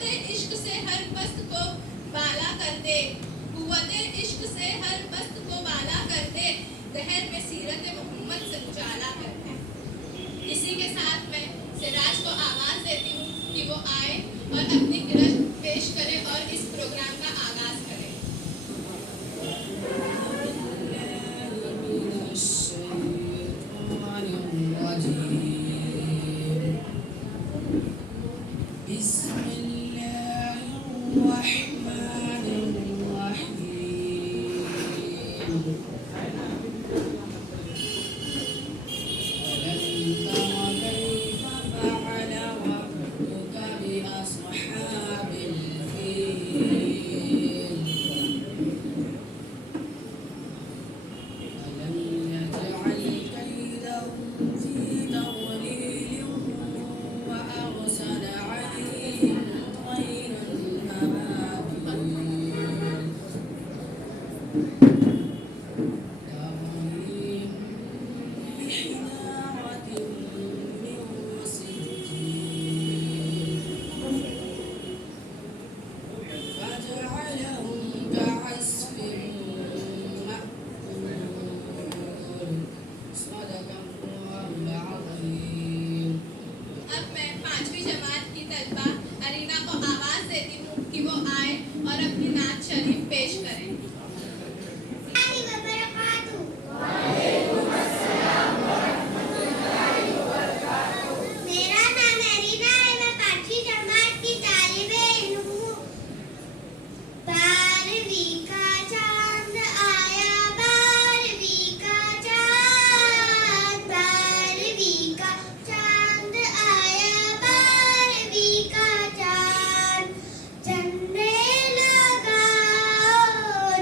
قوت عشق سے ہر پست کو بالا کر دے، قوت عشق سے ہر پست کو بالا کر دے، دہر میں سیرت محمد سے اجالا کر دے۔ اسی کے ساتھ میں سراج کو آواز دیتی ہوں کہ وہ آئے اور اپنی کرج پیش کرے اور اس پروگرام کا آغاز کرے۔ بسم الله الرحمن الرحيم ألم تر كيف فعل ربك بأصحاب الفيل ألم يجعل كيدهم في تضليل وأرسل عليهم طيرا أبابيل ترميهم بحجارة من سجيل فجعلهم كعصف مأكول صدق الله العظيم۔ اب میں 5ویں جماعت کی طلبہ ارینا کو آواز دیتی ہوں کہ وہ آئے اور اپنی نعت شریف پیش کریں۔ میرا نام ارینا ہے، میں 5ویں جماعت کی طالب علم ہوں۔ 12ویں کا چاند آیا، 12ویں کا چاند، 12ویں کا چاند آیا، 12ویں کا چاند، جھنڈے لگاؤ،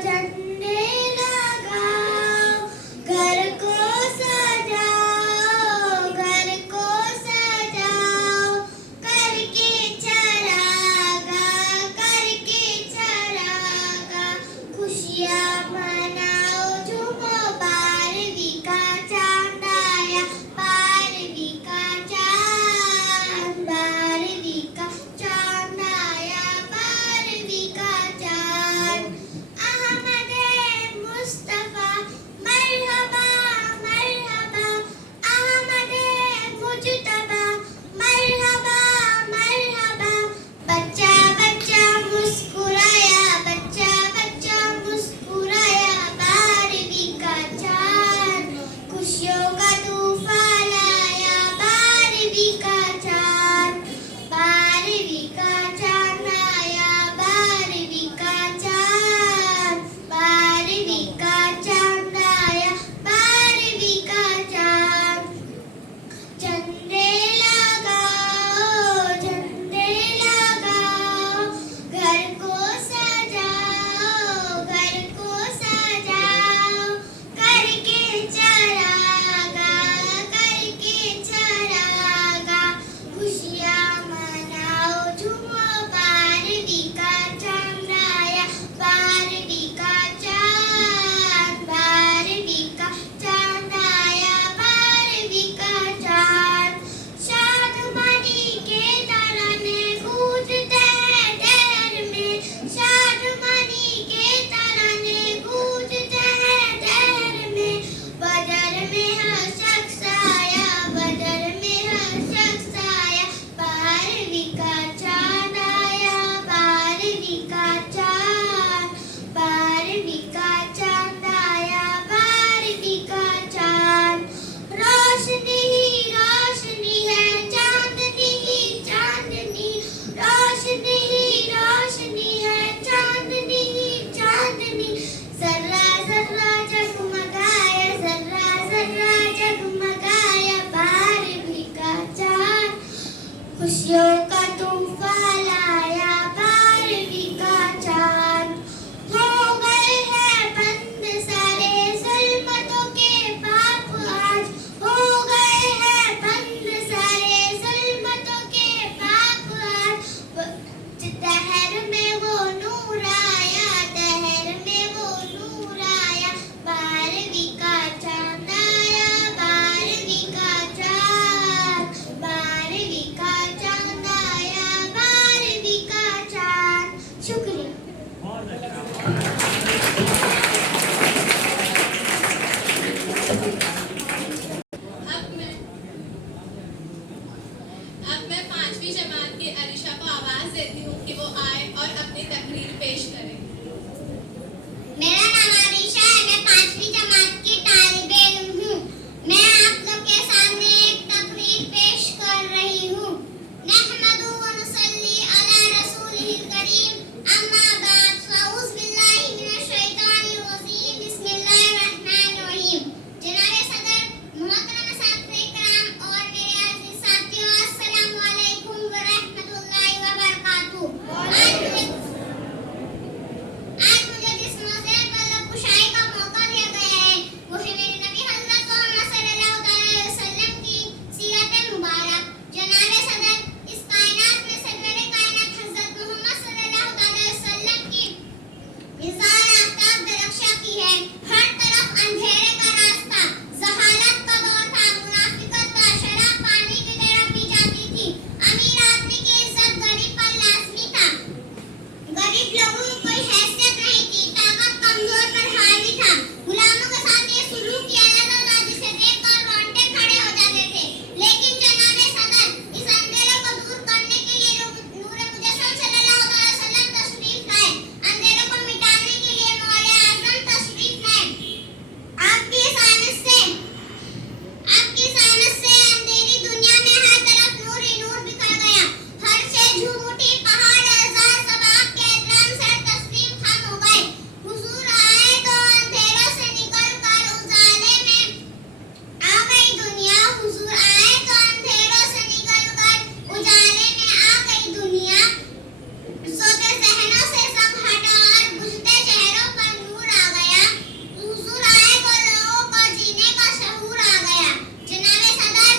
جھنڈے لگاؤ، گھر کو سجاؤ، گھر کو سجاؤ، کر کے چراغا، کر کے چراغا، خوشیاں مناؤ، جھومو، 12ویں کا چاند آیا، 12ویں کا چاند، 12ویں کا چاند آیا، 12ویں کا چاند، احمد مصطفیٰ مرحبا مرحبا، احمد مجتبی مرحبا مرحبا، بچہ بچہ مسکرایا، بچہ بچہ مسکرایا، 12ویں کا چاند خوشیوں کا طوفان لایا، 12ویں کا چاند، 12ویں کا چاند آیا، 12ویں کا چاند، 12ویں کا چاند آیا، 12ویں کا چاند، جھنڈے لگاؤ، جھنڈے لگاؤ، گھر کو سجاؤ، گھر کو سجاؤ، کر کے چراغا، کر کے چراغا، خوشیاں مناؤ، جھومو، 12ویں کا چاند آیا، 12ویں کا چاند، 12ویں کا چاند آیا، 12ویں کا چاند، شادمانی کے ترانے گونجتے ہیں دہر میں، شادمانی کے ترانے گونجتے ہیں دہر میں، بدر میں ہر شخص آیا، بدر میں ہر شخص آیا، 12ویں کا چاند آیا، 12ویں کا چاند، 12ویں کا چاند آیا، 12ویں کا چاند، روشنی ہی روشنی ہے، چاندنی ہی چاندنی، روشنی ہی روشنی ہے، چاندنی ہی چاندنی، ذرہ ذرہ جگمگایا، ذرہ ذرہ جگمگایا، 12ویں کا چاند خوشیوں کا طوفان لایا، 12ویں کا چاند، ہو گئے ہیں بند سارے ظلمتوں کے پاپ آج، ہو گئے ہیں بند سارے ظلمتوں کے پاپ آج، دہر میں وہ نور آیا، دہر میں وہ نور آیا، 12ویں کا چاند آیا، 12ویں کا چاند، 12ویں کا چاند آیا، کہ علیشا کو آواز دیتی ہوں کہ وہ آئے اور اپنی تقریر پیش کرے. میرا نام عائشہ ہے. میں 5ویں جماعت کی طالب علم ہوں. میں آپ لوگ کے سامنے ایک تقریر پیش کر رہی ہوں. نحمدہ و نصلی علی رسولہ الکریم. اما بعد فاعوذ باللہ من الشیطان الرجیم. بسم اللہ الرحمن الرحیم. جناب صدر، محترم اساتذہ کرام اور میرے عزیز ساتھیوں، السلام علیکم ورحمۃ اللہ وبرکاتہ. آج مجھے جس موضوع پر گفتگو کا موقع دیا گیا ہے وہ ہے میرے نبی حضرت محمد صلی اللہ علیہ وسلم کی سیرت مبارک. جناب صدر، اس کائنات میں سرور کائنات حضرت محمد صلی اللہ علیہ وسلم کی مثال آفتاب درخشاں کی ہے. ہر طرف اندھیرے کا راستہ، جہالت کا دور تھا، منافقت کا، شراب پانی کی طرح پی جاتی تھی. امیر آدمی کی عزت غریب پر لازمی تھا. غریب لوگوں کی کوئی حیثیت نہیں تھی. طاقت کمزور پر حاوی تھا. غلاموں کے ساتھ یہ سلوک کیا جاتا تھا جسے دیکھ کر رونگٹے کھڑے ہو جاتے تھے. لیکن جناب صدر، اس اندھیروں کو دور کرنے کے لیے نور مجسم صلی اللہ علیہ وسلم تشریف لائے. اندھیروں کو مٹانے کے لیے مولا اعظم تشریف لائے. آپ کی سائنس سے اندھیری دنیا میں ہر طرف نور ہی نور بکھر گیا. ہر شے جھوم اٹھی، پہاڑ ازار سب آپ کے احترام سے تسلیم خم ہو گئے. حضور آئے تو اندھیروں سے نکل کر اجالے میں آ گئی دنیا. حضور آئے تو اندھیروں سے نکل کر اجالے میں آ گئی دنیا. سوتے ذہنوں سے سب ہٹا اور بجھتے چہروں پر نور آ گیا. حضور آئے تو لوگوں کو جینے کا شعور آ گیا. جناب صدر،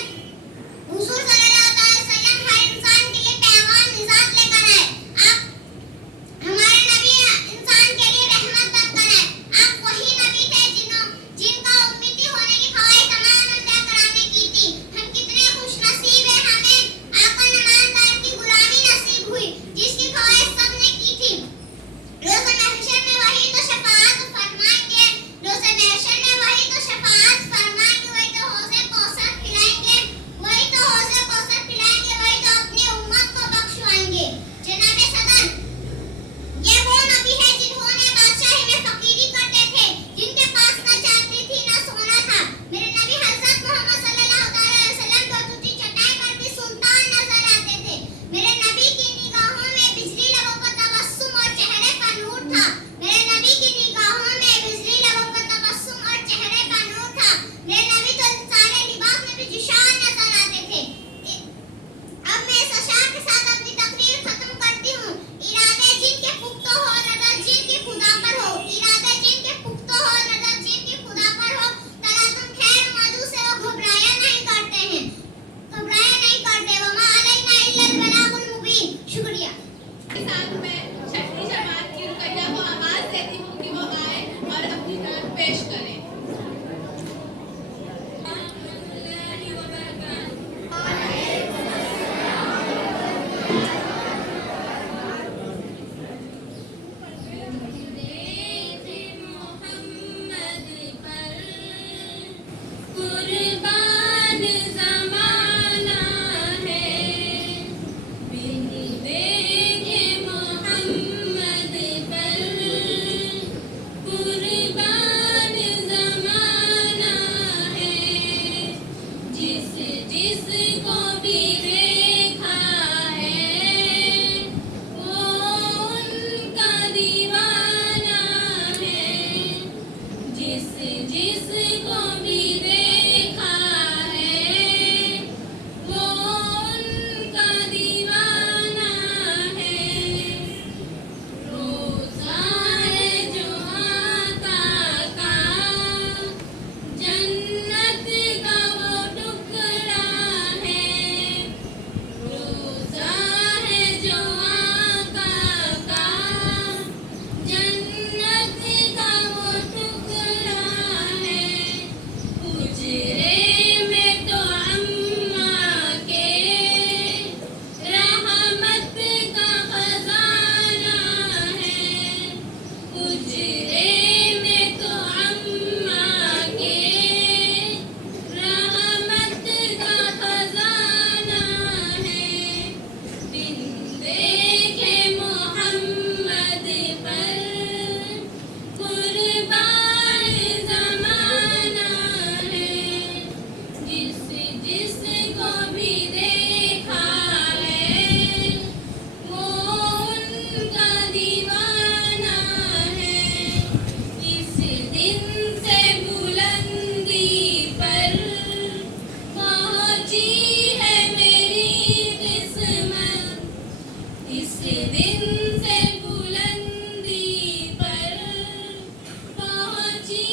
حضور صلی اللہ علیہ وسلم ہر انسان کے لیے پیغام نجات لے کر آئے. آپ ہمارے نبی انسان کے لیے رحمت بن کر آئے. آپ وہی نبی تھے جن کا امتی ہونے کی خواہش تمام انبیاء کرام نے کی تھی. ہم کتنے خوش نصیب ہیں، ہمیں آقا نماندار کی غلامی نصیب ہوئی جس کی خواہش سب نے کی تھی. روز محشر میں وہی تو شفاعت فرمائیں گے. روز محشر میں وہی تو شفاعت فرمائیں گے. وہی تو حوض کوثر پلائیں گے. وہی تو حوض کوثر پلائیں گے. وہی تو اپنی امت کو بخشوائیں گے. جناب صدر، یہ وہ نبی ہے جنہوں نے بادشاہی میں فقیری کرتے تھے، جن کے پاس نہ چاندی تھی نہ سونا تھا. میرے نبی حضرت محمد صلی اللہ علیہ وسلم کو ٹوٹی چٹائی پر بھی سلطان نظر آتے تھے. میرے نبی کی نگاہوں میں بجلی لبوں پر تبسم اور چہرے پر نور تھا. میرے نبی کی نگاہوں میں بجلی لبوں پر تبسم اور چہرے پر نور تھا. میرے نبی تو سارے لباس میں بھی جوشان نظر آتے تھے. اب میں اس اشعار کے ساتھ اپنی تقریر ختم کرتی ہوں. ارادے جن کے پختہ ہو، نظر جن کی خدا پر ہو. ارادے جن کے پختہ ہو، نظر جن کی خدا پر ہو. تلازم خیر موضوع سے وہ گھبرایا نہیں کرتے. وما علینا الا البلاغ المبین. شکریہ. کے ساتھ میں 6ویں جماعت کی رقیہ کو آواز دیتی ہوں کہ وہ آئے اور اپنی نعت پیش کریں. قربان زمانہ ہے، دیکھے محمد پر. قربان زمانہ ہے، جس کو بھی دیکھا ہے दिन से बुलंदी पर पहुंची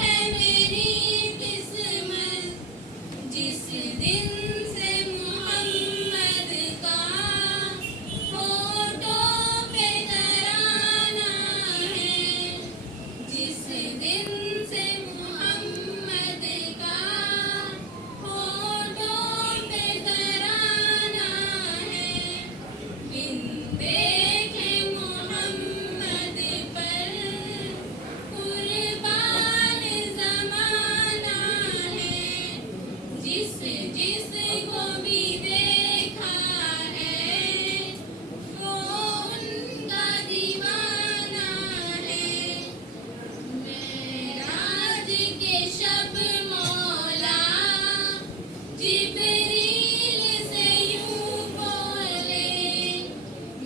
है मेरी किस्मत, जिस दिन से मोहम्मद का होठों पे तराना है, जिस दिन से मोहम्मद का होठों पे तराना है, बिन देखे मोहम्मद पर कुर्बान ज़माना है, जिस जिस को भी देखा है वो उनका दीवाना है। मेराज के शब मौला जिब्रील से यूं बोले,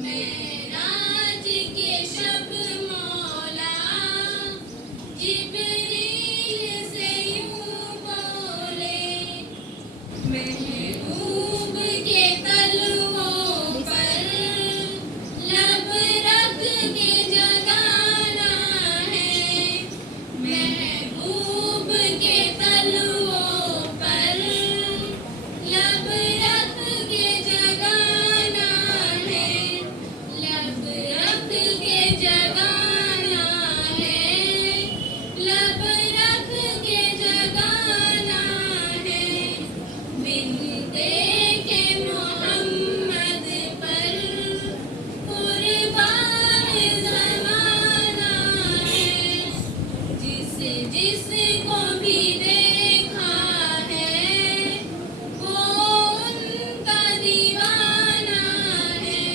मेराज के शब मौला जिब्रील से यूं बोले, महबूब के तलवों पर लब रख के जगाना है, महबूब के तलवों पर लब रख के जगाना है, लब रख के जगाना है, लब रख के जगाना है, बिन देखे मोहम्मद पर कुर्बान ज़माना है, जिस जिस को भी देखा है वो उनका दीवाना है।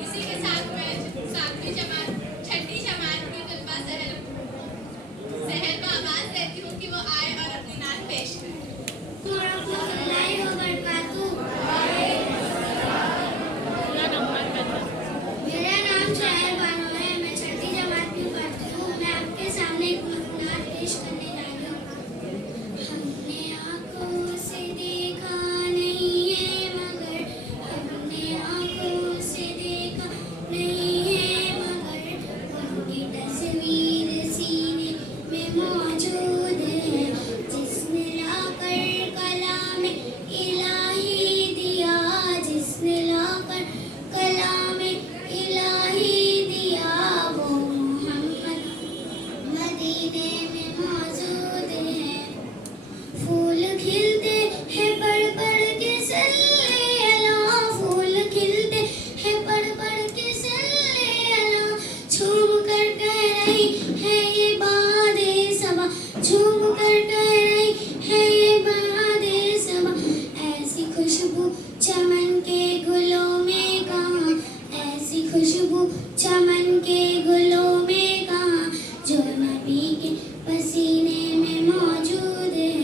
इसी के साथ मैं सातवीं जमात छठी जमात की तलबा सहल को आवाज देती हूँ कि वो आए और अपनी नात पेश करें। वरहमतुल्लाहि वबरकातुहू। मेरा नाम शायर बानो है। मैं छठी जमात में पढ़ती हूँ। मैं आपके सामने एक नात पेश करने जा रही हूँ। हमने आँखों से देखा नहीं है मगर, हमने आँखों से देखा नहीं है मगर, उनकी तस्वीर सीने में मौजूद है, जिसने लाकर कलाम इलाही दिया, जिसने लाकर कलाम इलाही दिया, वो मोहम्मद मदीने में मौजूद है। फूल खिलते हैं पढ़ पढ़ के सल्ले अला, फूल खिलते हैं पढ़ पढ़ के सल्ले अला, झूम कर कह रही है ये बादे सबा, झूम कर कह रही है ये बादे सबा, ऐसी खुशबू चमन के गुलों में कहाँ, ऐसी खुशबू चमन के गुलों में कहाँ, जो नबी के पसीने में मौजूद है।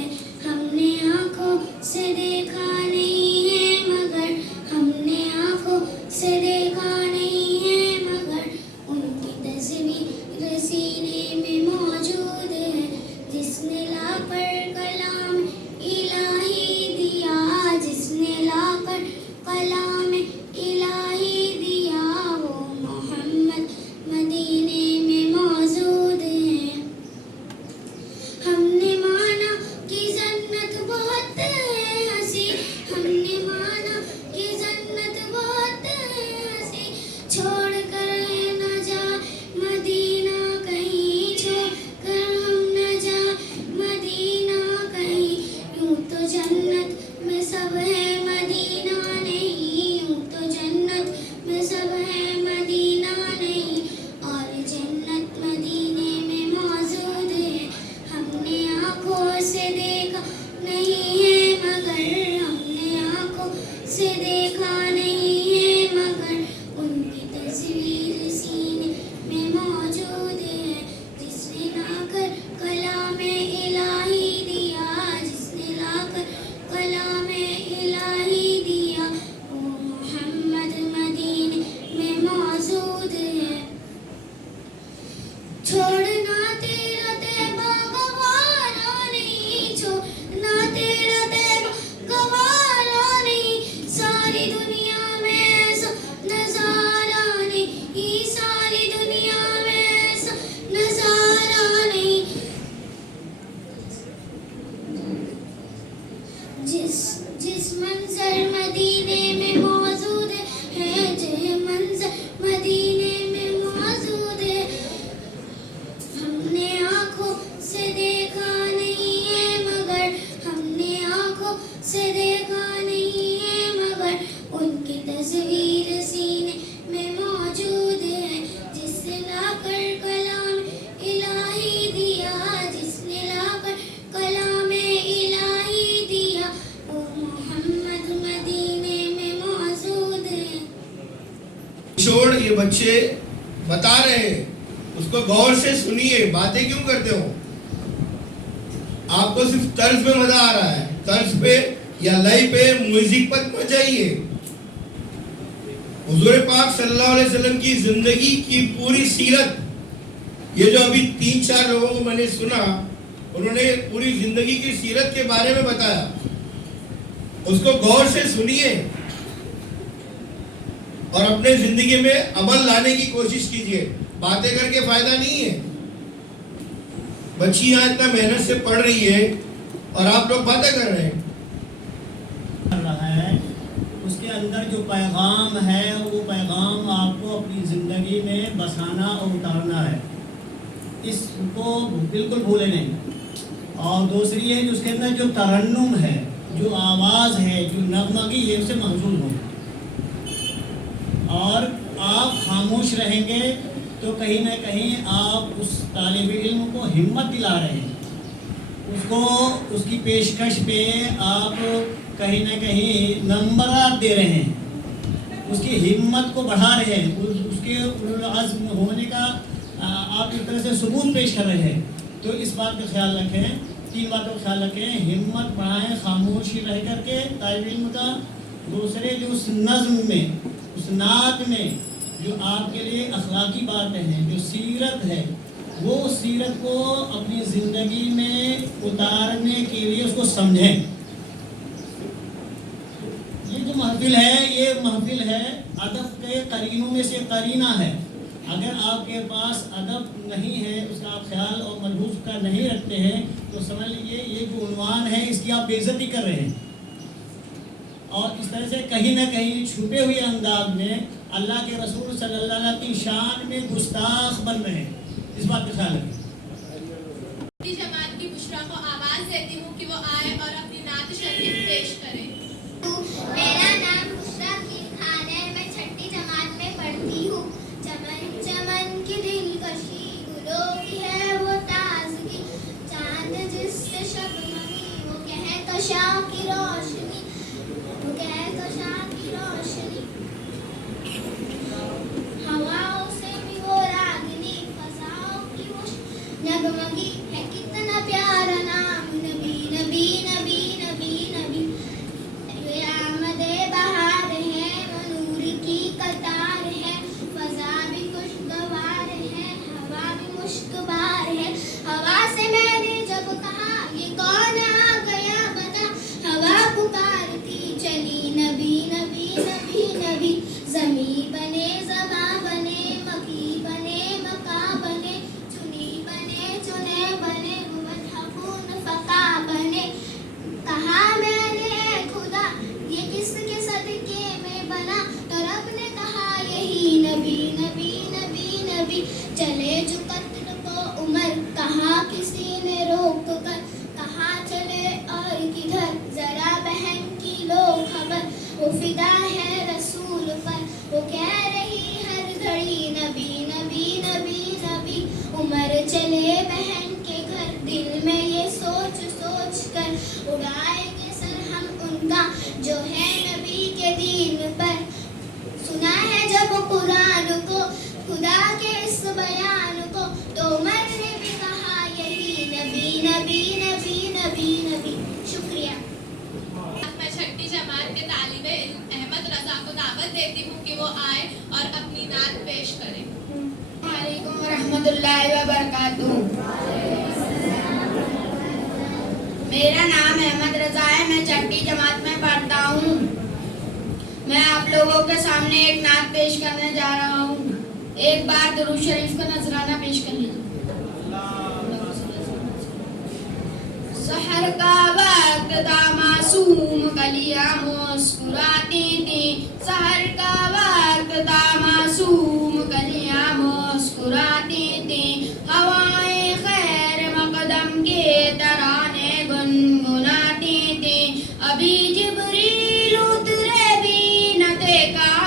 हमने आँखों से देखा नहीं है मगर, हमने आँखों से देखा नहीं है मगर, उनकी तस्वीर सीने में मौजूद है, जिसने लाकर कलाम इलाही दिया, जिसने लाकर कलाम इलाही दिया, वो मोहम्मद मदीने में मौजूद है। हमने माना कि जन्नत बहुत है हंसी, हमने माना कि जन्नत बहुत है हंसी, छोड़ कर न जा मदीना कहीं, छोड़ कर हम न जा मदीना कहीं, यूं तो जन्नत में सब है मदीना नहीं, यूं तो जन्नत में सब है मदीना नहीं, और जन्नत मदीने में मौजूद है। हमने आँखों से देखा नहीं है मगर, हमने आँखों से देखा नहीं है मगर, उनकी तस्वीर सीने में मौजूद है, जिसने लाकर कलाम इलाही दिया, जिसने लाकर कलाम इलाही दिया, वो मोहम्मद मदीने में मौजूद है। छोड़ना तेरा तैबा गवारा नहीं, छोड़ना तेरा तैबा गवारा नहीं, सारी दुनिया तस्वीर सीने में मौजूद है, जिसने लाकर कलाम इलाही दिया, जिसने लाकर कलाम इलाही दिया, वो मोहम्मद मदीने में मौजूद है। छोड़, ये बच्चे बता रहे हैं, उसको गौर से सुनिए, बातें क्यों करते हो? आपको सिर्फ तर्ज पे मजा आ रहा है, तर्ज पे या लय पे, म्यूजिक पर मत जाइए। हुजूर पाक सल्लल्लाहु अलैहि वसल्लम की जिंदगी की पूरी सीरत, ये जो अभी 3-4 लोगों को मैंने सुना, उन्होंने पूरी जिंदगी की सीरत के बारे में बताया, उसको गौर से सुनिए और अपने जिंदगी में अमल लाने की कोशिश कीजिए। बातें करके फायदा नहीं है। बच्ची यहाँ इतना मेहनत से पढ़ रही है और आप लोग बातें कर रहे हैं। उसके अंदर जो पैगाम है वो पैगाम आपको अपनी ज़िंदगी में बसाना और उतारना है, इसको बिल्कुल भूले नहीं। और दूसरी है कि उसके अंदर जो तरन्नुम है, जो आवाज़ है, जो नगमगी है, उसे महसूस हो। और आप खामोश रहेंगे तो कहीं ना कहीं आप उस तालिब इल्म को हिम्मत दिला रहे हैं, उसको उसकी पेशकश पे आप कहीं ना कहीं नंबरात दे रहे हैं, उसकी हिम्मत को बढ़ा रहे हैं, उसके अज़्म होने का आप एक तरह से सबूत पेश कर रहे हैं। तो इस बात का ख्याल रखें, 3 बातों का ख्याल रखें, हिम्मत बढ़ाएं खामोशी रह करके तालिब इल्म का। दूसरे जो उस नज़्म में, उस नात में जो आपके लिए अखलाकी बातें हैं, जो सीरत है, वो सीरत को अपनी ज़िंदगी में उतारने के लिए उसको समझें। ये जो महफिल है, ये महफिल है अदब के करीनों में से करीना है। अगर आपके पास अदब नहीं है, उसका आप ख्याल और मलहूज़ का नहीं रखते हैं, तो समझ लीजिए ये जो उन्वान है, इसकी आप बेइज्जती कर रहे हैं। और इस तरह से कहीं ना कहीं छुपे हुए अंदाज में अल्लाह के रसूल सल्लल्लाहु अलैहि वसल्लम की शान में गुस्ताख बन रहे हैं। इस बात का ख्याल रखें। जमात की बुशरा को आवाज देती हूँ कि वो आए और अपनी नात शरीफ पेश करे। मेरा नाम बुशरा खान है, मैं 6ठी जमात में पढ़ती हूँ। चमन चमन की दिलकशी, गुलों की है वो ताजगी, चांद जिससे शबनमी, वो कहकशां की रोशनी, वो कहकशां की रोशनी, हवाओं से भी वो रागनी, फज़ाओं की वो नगमगी है, कितना प्यारा नाम नबी नबी नबी नबी नबी। आमदे बहार है, वो नूर की कतार है, फज़ा भी खुशगवार है, हवा भी मुश्कबार है। हवा से मैंने जब कहा ये कौन आ गया बता, हवा पुकारती चली नबी नबी नबी नबी। ज़मी बने ज़मा बने, मकी बने मका बने, चुनी बने चुने बने, मुवद्दहून फ़क़ा बने। कहा मैंने ऐ खुदा ये किसके सदके में बना, तो रब ने कहा यही नबी नबी नबी नबी। चले जो कत्ल को उमर, कहा किसी ने रोक कर, कहा चले और किधर, जरा बहन की लो खबर। वो फिदा है रसूल पर, वो कह रही हर घड़ी नबी नबी नबी नबी। उमर चले बहन के घर, दिल में ये सोच सोच कर, उड़ाएंगे सर हम उनका जो है नबी के दीन पर। सुना है जब कुरान को, खुदा के इस बयान को, तो उमर ने भी कहा यही नबी नबी नबी नबी नबी। शुक्रिया। मैं 6ठी जमात के तालिबे इल्म अहमद रजा को दावत देती हूँ कि वो आए और अपनी नात पेश करें। वालेकुम रहमतुल्लाहि व बरकातुहू। मेरा नाम अहमद रजा है, मैं 6ठी जमात में पढ़ता हूँ। मैं आप लोगों के सामने एक नात पेश करने जा रहा हूँ। एक बार दुरूद शरीफ का नजराना पेश कर लीजिए। सहर का वक्त था, मासूम कलियां मुस्कुराती थी। सहर का वक्त था, मासूम कलियां मुस्कुराती थी। हवाएं खैर मकदम के तराने गुनगुनाती थी। अभी जिब्रील उतरे भी न थे, कहा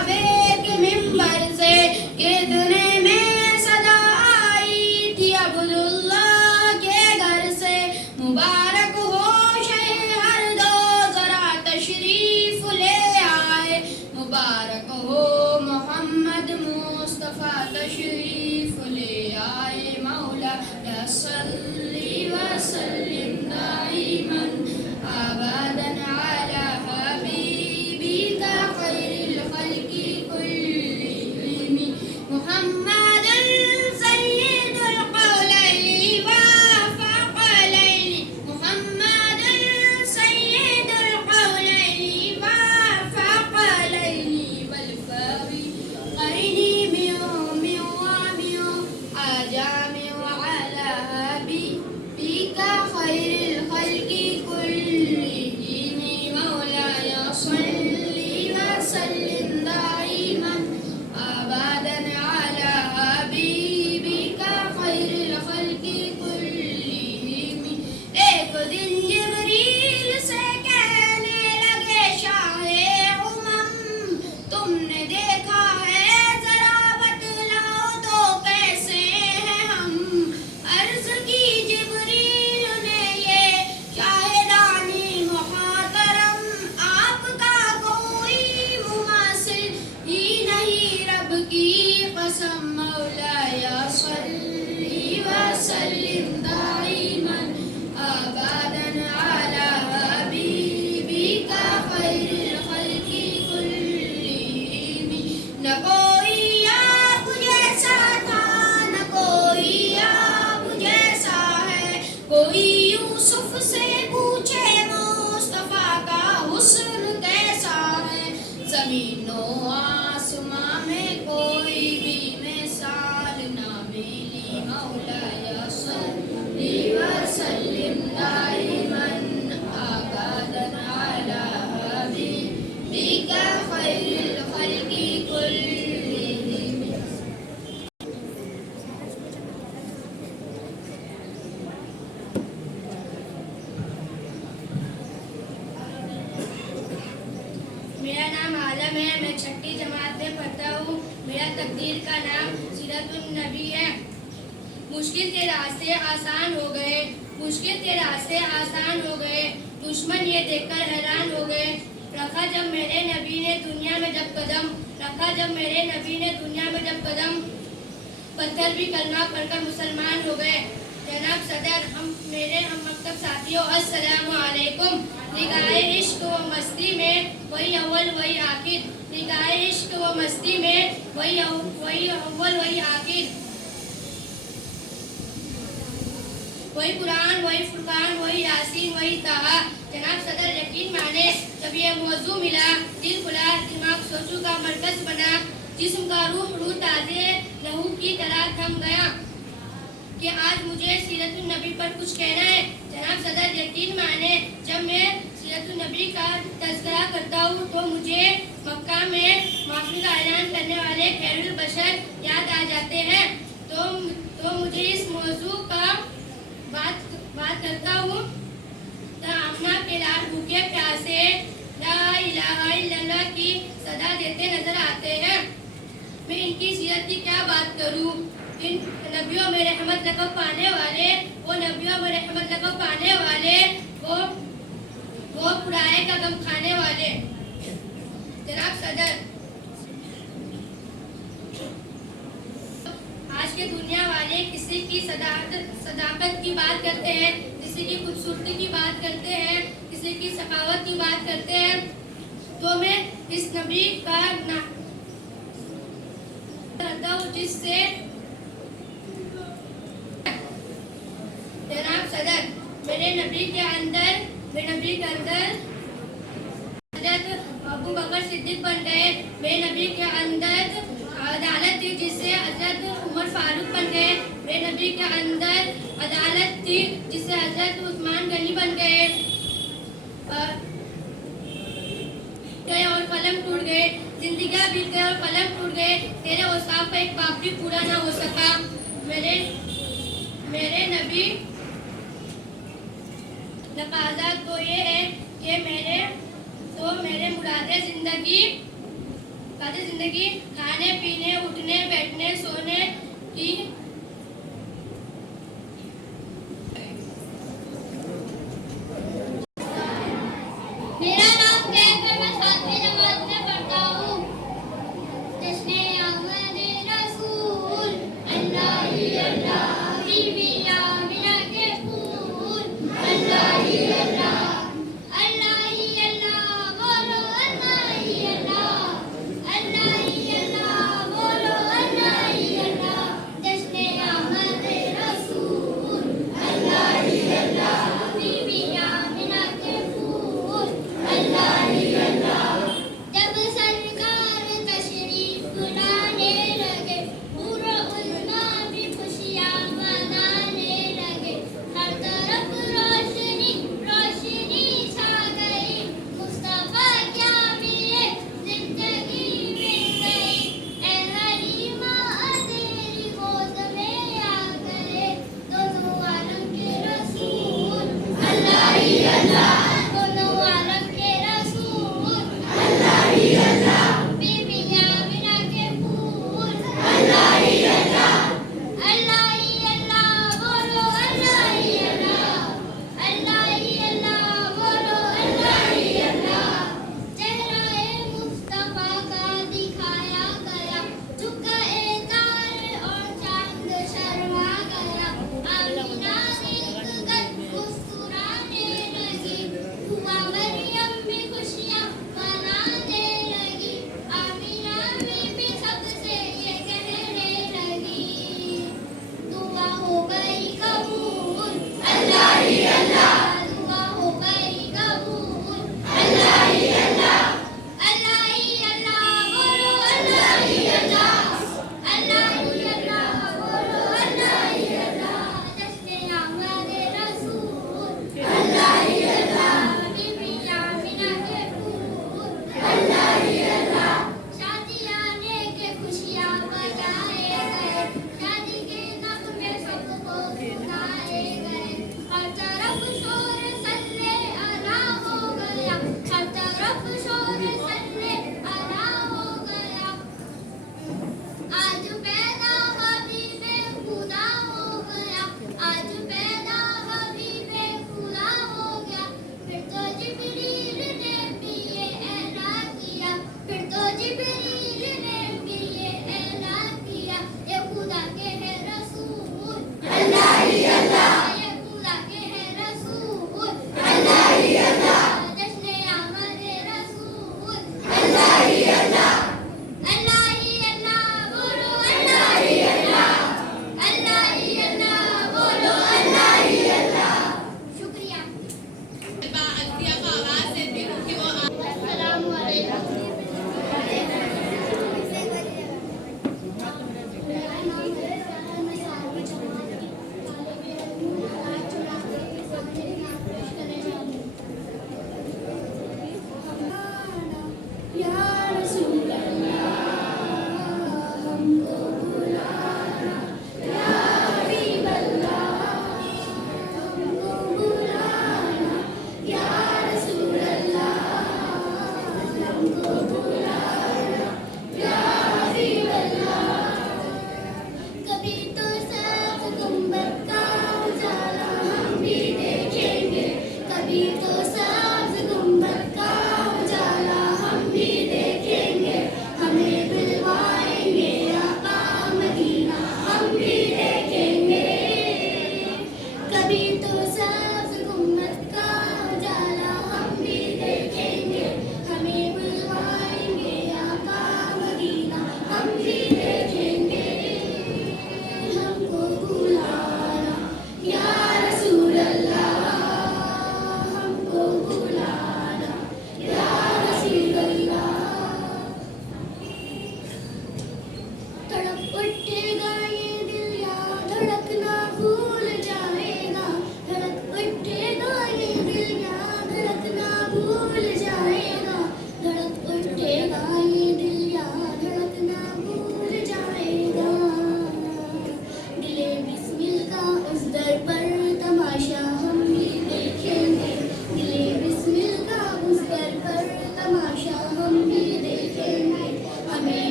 तशरीफ ले आए मौला या सल्ली व सल्लिम दाइमन अबदन अला हबीबिका खैरिल खल्qi कुल्लिहिम मुहम्मदन सय्यिदुल क़ौलैनि व फ़क़लैनि मुहम्मदन सय्यिदुल क़ौलैनि व फ़क़लैनि वल फ़रीक़ैनि मिन आजामि व अला हबीबिका खैरिल खल्qi कुल्लिहिम मौलाया सल्ली व सल्लिम दाइमन अबदन अला हबीबिका खैरिल खल्qi कुल्लिहिम। एक दिन जिब्रील से कहने लगे शाहे उमम, तुमने देखा है जरा बतलाओ तो कैसे हैं हम। अर्ज की जिब्रील ने ये शाहिदानी मुहतरम, आपका कोई मुमासिल ही नहीं रब की कसम। मौलाया सल्ली व सल्लिम दाइमन अबदन अला हबीबिका खैरिल खल्qi कुल्लिहिम। न कोई आप जैसा था न कोई आप जैसा है, कोई यूसुफ से पूछे मुस्तफा का हुस्न कैसा है। ज़मीनो आसमां में कोई भी मिसाल ना मिली। मौलाया सल्ली व सल्लिम दाइमन अबदन अला हबीबिका खैरिल खल्qi कुल्लिहिम। मेरा नाम आलम है, मैं छठी जमात में पढ़ता हूँ। मेरा तकदीर का नाम सीरतुन नबी है। मुश्किल के रास्ते आसान हो गए, मुश्किल के रास्ते आसान हो गए, दुश्मन ये देखकर हैरान हो गए। रखा जब मेरे नबी ने दुनिया में जब कदम, रखा जब मेरे नबी ने दुनिया में जब कदम, पत्थर भी कलमा पढ़कर मुसलमान हो गए। जनाब सदर, हम मकतब साथियों, अस्सलामु अलैकुम। निगाहे इश्क व मस्ती में वही अव्वल वही आखिर, निगाहे इश्क व मस्ती में वही अव्वल वही आखिर। वही कुरान वही फुरकान वही यासीन वही ताहा। जनाब सदर, यकीन माने जब ये मौजू मिला, दिल खुला, दिमाग सोचू का मरकज बना, जिस्म का रूह ताज़े लहू की तरह थम गया कि आज मुझे सीरतुन नबी पर कुछ कहना है। जनाब सदर, यकीन माने जब मैं सीरतुन नबी का तज़किरा करता हूँ तो मुझे मक्का में माफ़ी का ऐलान करने वाले खैरुल बशर याद आ जाते हैं। तो मुझे इस मौजू का बात करता हूँ। आमना के लाल भूखे प्यासे ला इलाहा इल्लल्लाह की सदा देते नजर आते हैं। मैं इनकी सीरत की क्या बात करूँ। इन नबियों में रहमत लक़ब पाने वाले, वो नबियों में रहमत लक़ब पाने वाले, वो पुराए का गम खाने वाले। जनाब सदर, आज के दुनिया वाले किसी की सदाकत की बात करते हैं, किसी की खूबसूरती की बात करते हैं, किसी की सखावत की बात करते हैं। तो मैं इस नबी का नाम करता हूँ जिससे जनाब सदर, मेरे नबी के अंदर हज़रत अबू बकर सिद्दीक बन गए। मेरे नबी के अंदर अदालत थी जिससे हज़रत उमर फारूक बन गए। मेरे नबी के अंदर अदालत थी जिससे हज़रत उस्मान गनी बन गए। और कलम टूट गए, जिंदगियां बीत गए और कलम टूट गए। तेरे औसाफ का एक पाप भी पूरा ना हो सका। मेरे नबी तकाज़ा तो ये है कि मेरे मुरादे जिंदगी खाने पीने उठने बैठने सोने की मेरा नाम कैफ है, मैं 7वीं जमात में पढ़ता हूँ। जश्न आमद रसूल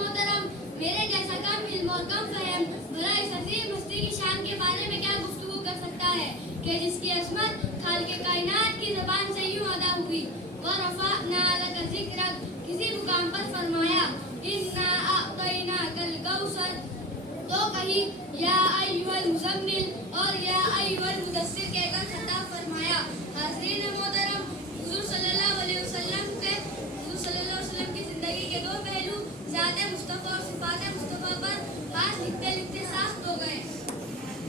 मोहतरम, मेरे जैसा कम इल्म और कम फहम भला इस अजीम हस्ती की शान के बारे में क्या गुफ्तगू कर सकता है कि जिसकी असमत खालिक कायनात की ज़बान से यूं अदा हुई। व रफ़अना लका ज़िक्रक, किसी मुकाम पर फरमाया इन्ना अअतैनाकल कौसर, तो कहीं या अय्युहल मुज़म्मिल और या अय्युहल मुदस्सिर कहकर खिताब फरमाया। हाज़रीन मोहतरम, हुज़ूर सल्लल्लाहु अलैहि वसल्लम की ज़िंदगी के दो पहलू ज़ात मुस्तफ़ा और सिफ़ात मुस्तफ़ा पर हाथ लिखते लिखते साख्त हो गए।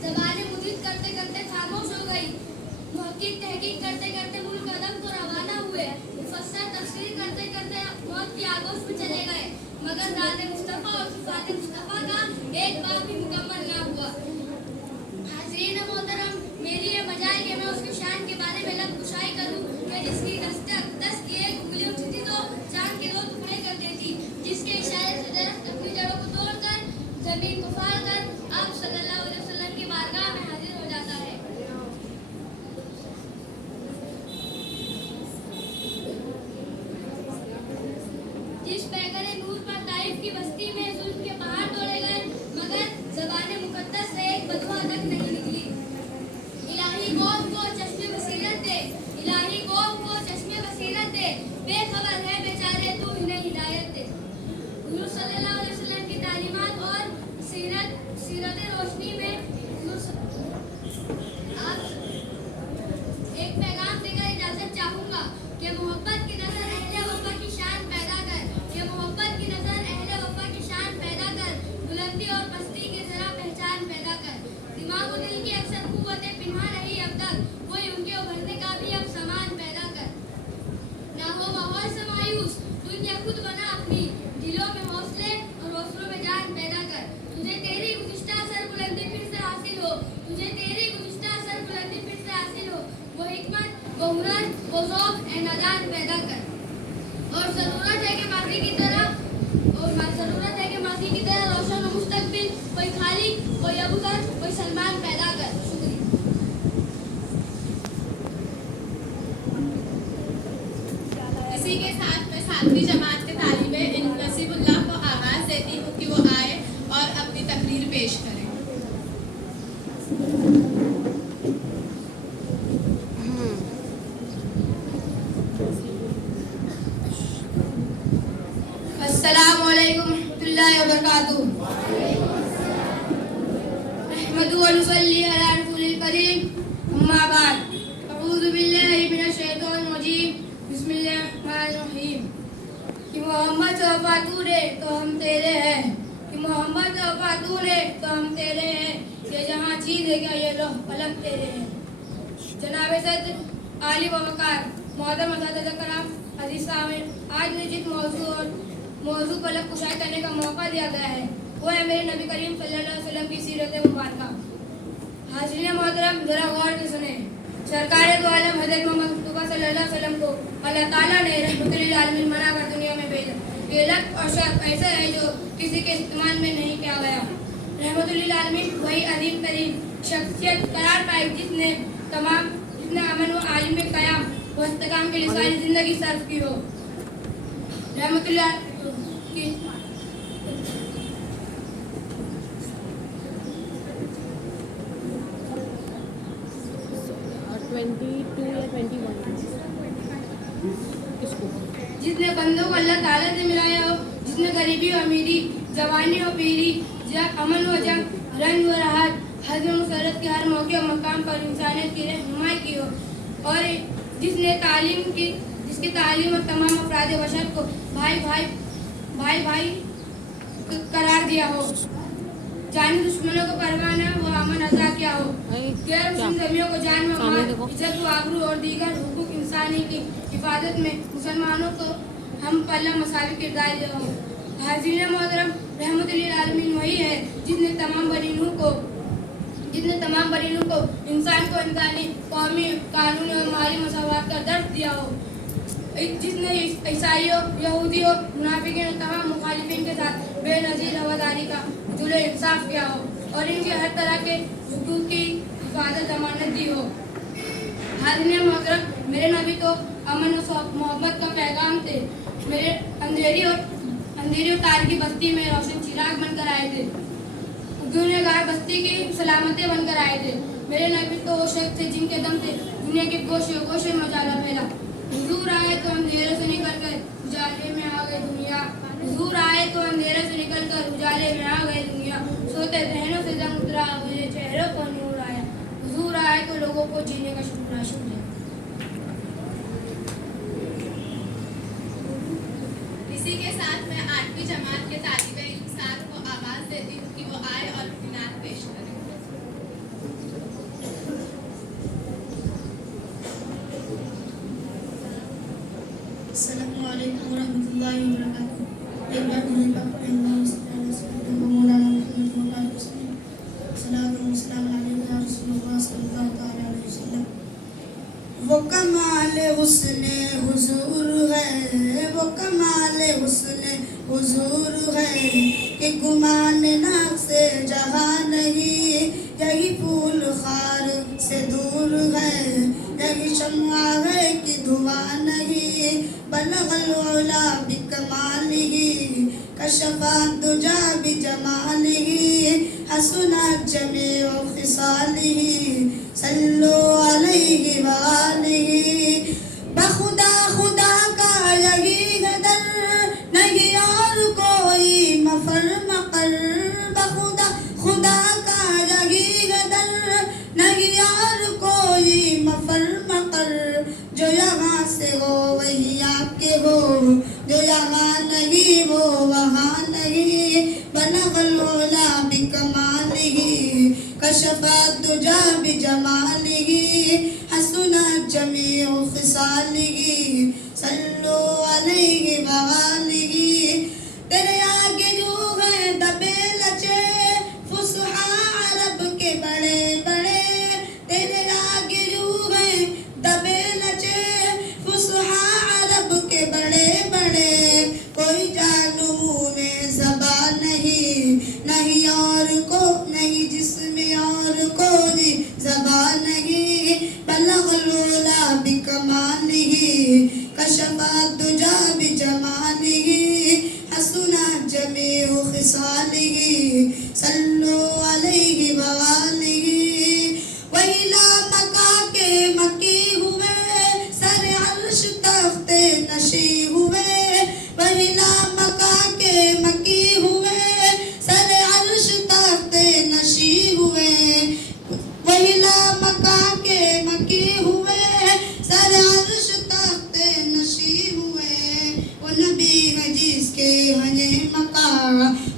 ज़बानें मुदित करते करते खामोश हो गई। मुहक्किक तहकीक करते करते मुल्क अदम को रवाना हुए। मुफस्सर तफसीर करते करते मौत की आगोश में चले गए, मगर ज़ात मुस्तफ़ा और सिफ़ात मुस्तफ़ा का एक बार भी मुकम्मल ना हुआ। हाज़रीन मोहतरम, मेरी ये मजाल कि मैं उसकी शान के बारे में लब कुशाई करूँ कि जिसकी दस की एक उंगली उठती तो चांद के दो टुकड़े कर देती, जिसके इशारे से दरख्त अपनी जड़ों को तोड़कर जमीन को फाड़ कर आप सल्लल्लाहु अलैहि वसल्लम की बारगाह में हाजिर हो जाता है। जिस पैगम्बर नूर पर ताइफ की बस्ती में जुल्म के पहाड़ तोड़े गए, मगर ज़बान मुक़द्दस से एक बदुआ तक नहीं निकली। इलाही कौम को चश्मे बसीरत दे, इलाही कौम को चश्मे बसीरत दे, बेखबर है बेचारे तू इन्हें हिदायत दे। हुज़ूर सल्लल्लाहु अलैहि वसल्लम की तालीमात और सीरत रोशनी में आप एक पैगाम देकर इजाज़त चाहूँगा कि मोहब्बत की नज़र अहले वफ़ा की शान पैदा कर, कि मोहब्बत की नज़र अहले वफ़ा की शान पैदा कर, बुलंदी और पस्ती की ज़रा पहचान पैदा कर। दिमाग और दिल की अक्सर क़ुव्वतें पिन्हा रही अब तक, कोई उनके उभरने का भी अब सामान पैदा कर। ना हो माहौल से मायूस, दुनिया खुद बना अपनी, दिलों में हौसले और हौसलों में जान पैदा कर। तुझे तेरी गुज़िश्ता सरबुलंदी फिर से हासिल हो, तुझे तेरी गुज़िश्ता सरबुलंदी फिर से हासिल हो। वो हिकमत, वो हुनर, वो ज़ौक़ ए नादान पैदा कर। और ज़रूरत है कि माज़ी की तरह रोशन और मुस्तक़बिल, कोई खालिक, कोई अबूतर, कोई सलमान पैदा कर। शुक्रिया। इसी के साथ मैं 7वीं जमात के तालिबे इल्म नसीबुल्लाह को आवाज़ देती हूँ कि वो आए और अपनी तकरीर पेश करें। अस्सलामु अलैकुम रहमतुल्लाहि व बरकातुहू। नहमदुहु व नुसल्ली अला रसूलिल करीम, अम्मा बाद। अऊज़ु बिल्लाहि मिनश शैतानिर रजीम, बिस्मिल्लाहिर रहमानिर रहीम। कि मोहम्मद से वफा तूने तो हम तेरे हैं, कि मोहम्मद से वफा तूने तो हम तेरे हैं, ये जहाँ चीज़ है क्या ये लोह पलक तेरे हैं। जनाब सदर आली व वक़ार, मोहतरम असातिज़ा कराम, अज़ीज़ सामीन, आज निश्चित मौजू पर लब कुशाई करने का मौका दिया गया है, वो है मेरे नबी करीम सल्लल्लाहु अलैहि वसल्लम की सीरत मुबारका। हाज़रीन मोहतरम, ज़रा गौर से सुने। सरकार दो आलम हज़रत मोहम्मद मुस्तफ़ा सल्लल्लाहु अलैहि वसल्लम को अल्लाह ताला ने रहमतुल लिल आलमीन बना कर दुनिया में भेजा। ये लफ्ज़ और शर्त ऐसा है जो किसी के इस्तेमाल में नहीं किया गया। रहमतुल लिल आलमीन वही अजीम तरीन शख्सियत करार पाई जिसने अमन व आलिम में क़याम व इस्तिकाम के लिए सारी ज़िंदगी सर्फ की हो। रहमतुल्लाह की जिसने बंदों को अल्लाह ताला से मिलाया हो, जिसने गरीबी और अमीरी, जवानी और पीरी, अमन व जंग, रंग व राहत, हज़्म व सरत के हर मौके और मकाम पर इंसानियत की रहनुमाई की हो, और जिसकी तालीम और तमाम अफराद बशर को भाई करार दिया हो, जानी दुश्मनों को परवाह न वो अमन अता किया हो, गैर मुस्लिम ज़मीरों को जान व माल, इज्जत व आबरू और दीगर हुकूक इंसानी की हिफाजत में मुसलमानों को हम पल्ला मसावी किरदार दिया हो। हाज़रीन मोहतरम, रहमतुल लिल आलमीन वही है जिसने तमाम बनी नूह को इंसान को इंसानी, कौमी, कानूनी और माली मसावत का दर्ज दिया हो, जिसने ईसाइयों, यहूदियों, मुनाफिकीन और तमाम मुखालिफिन के साथ बेनज़ीर रवादारी का जुले इंसाफ किया हो और इनके हर तरह के हुकूक की हिफाजत ज़मानत दी हो। हाज़रीन मोहतरम, मेरे नबी तो अमन और मोहब्बत का पैगाम थे। मेरे अंधेरी उतार की बस्ती में रोशन चिराग बनकर आए थे। उगने गाय बस्ती की सलामतें बनकर आए थे। मेरे नबी तो वो शख्स थे जिनके दम से दुनिया के गोशे गोशे में उजाला फैला। हुजूर आए तो अंधेरे से निकल कर उजाले में आ गई दुनिया। हुजूर आए तो अंधेरे से निकल कर उजाले में आ गई दुनिया। सोते जहनों से जंग उतरा, मुझे चेहरों को नूर आया। हुजूर आए तो लोगों को जीने का शुक्र। इसी के साथ मैं 8वीं जमात के तालिबे इंसान को आवाज देती हूँ कि वो आए और अपनी नात पेश करें। अस्सलामु अलैकुम वरहमतुल्लाहि वबरकातुहू। एक बार मुझे अल्लाह सल्लल्लाहु मौलाना मुहम्मद मुबारक सल्लल्लाहु अलैहि वसल्लम। वो कमाल हुस्ने हुजूर है, वो कमाल हुस्ने हुजूर है कि गुमान नाक से जहां नहीं, यही फूल खार से दूर है, यही शम्मा है कि धुआं नहीं। बलगल उला बिकमालिही, कशफा दुजा बिजमालिही, हसनत जमीउ खिसालिही, सल्लु अलैहि व आलिही। बखुदा खुदा का यही गदर, नहीं और कोई मफर मकर। बखुदा खुदा का यही गदर, नहीं और कोई मफर मकर। जो यहाँ से हो वही आपके हो, जो यहाँ नहीं वो वहाँ नहीं। बलगल उला बिकमालिही, कशफा दुजा बिजमालिही, हसनत जमीउ खिसालिही, सल्लु अलैहि व आलिही। तेरे आगे जो है दबे लचे फुसहा अरब के बड़े बड़े, तेरे आगे जो है दबे लचे फुसहा अरब के बड़े बड़े। कोई जानू में ज़बान नहीं, नहीं और को नहीं जिसमें और कोई ज़बान नहीं। बलगल उला बिकमालिही, कशफा दुजा बिजमालिही, हसनत जमीउ खिसालिही, सल्लु अलैहि व आलिही। वही लामका के मकी हुए, सर अर्श तख्ते नशी हुए। वही लामका के मकी हुए, सर अर्श तख्ते नशी हुए। वही लामका के मकी हुए, सर अर्श तख्ते नशी हुए। वो नबी है जिसके है ये मका,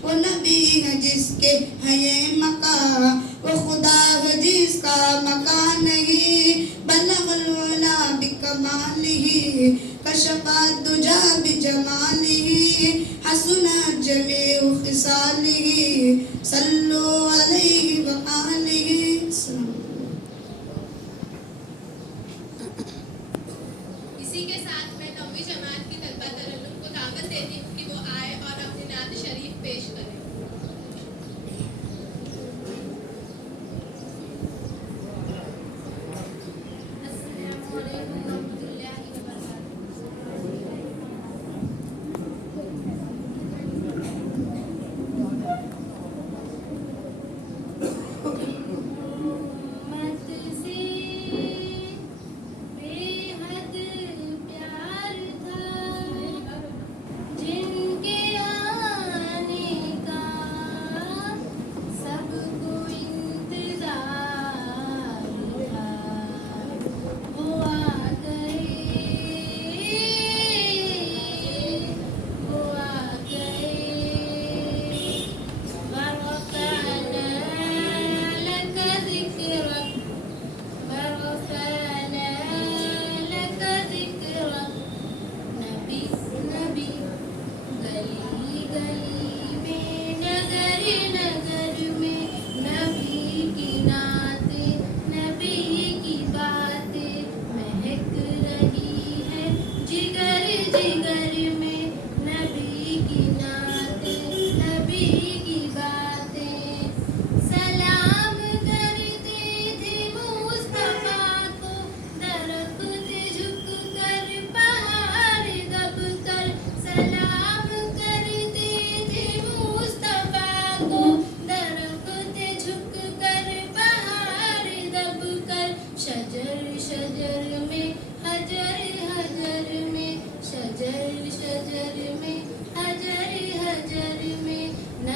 वो नबी है जिसके है ये मका। वो खुदा है जिसका मकान नहीं। बलगल उला बिकमालिही, कशफा दुजा बिजमालिही, हसनत जमीउ खिसालिही, सल्लु अलैहि व आलिही। इसी के साथ मैं 9वीं जमात की तलबा तरन्नुम को दावत देती हूँ कि वो आए और अपनी नात शरीफ पेश करें। अस्सलामु अलैकुम वरहमतुल्लाहि वबरकातुहू।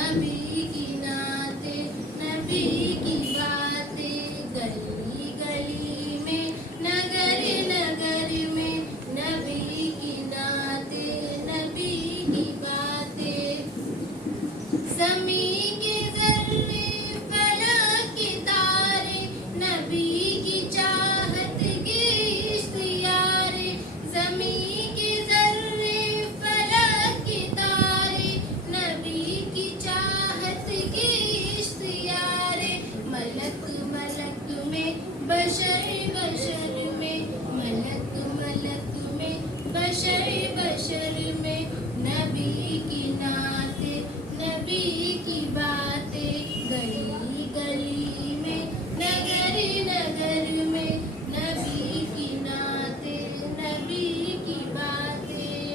नबी की नाते नबी की बातें गली गली में नगर नगर में नबी की नाते नबी की बातें ज़मी के ज़र्रे फलक के तारे नबी की चाहत के इश्तियारे ज़मी के ज़र्रे फलक के तारे नबी की चाहत के इश्तियारे मलक मलक में बशर बशर में मलक मलक में बशर बशर में नबी की नाते नबी की बातें गली गली में नगर नगर में नबी की नाते नबी की बातें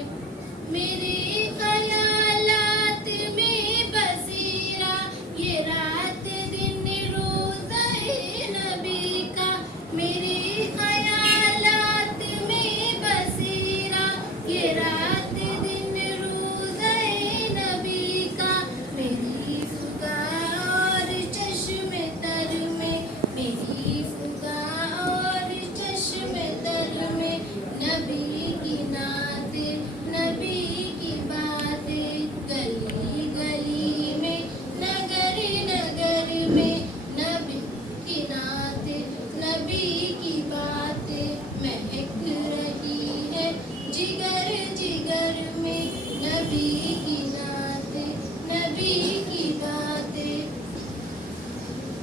मेरे ख्यालात में बसीरा ये रात दिन रोज़े नबी का मेरे ख्यालात में बसीरा ये रात दिन रोज़े नबी का मेरी फुगा और चश्मे तर में मेरी फुगा और चश्मे तर में नबी की नाते नबी की बातें गली गली में नगर नगर में नबी की नाते नबी की बातें महक रही है जिगर जिगर में नबी की नाते नबी की बातें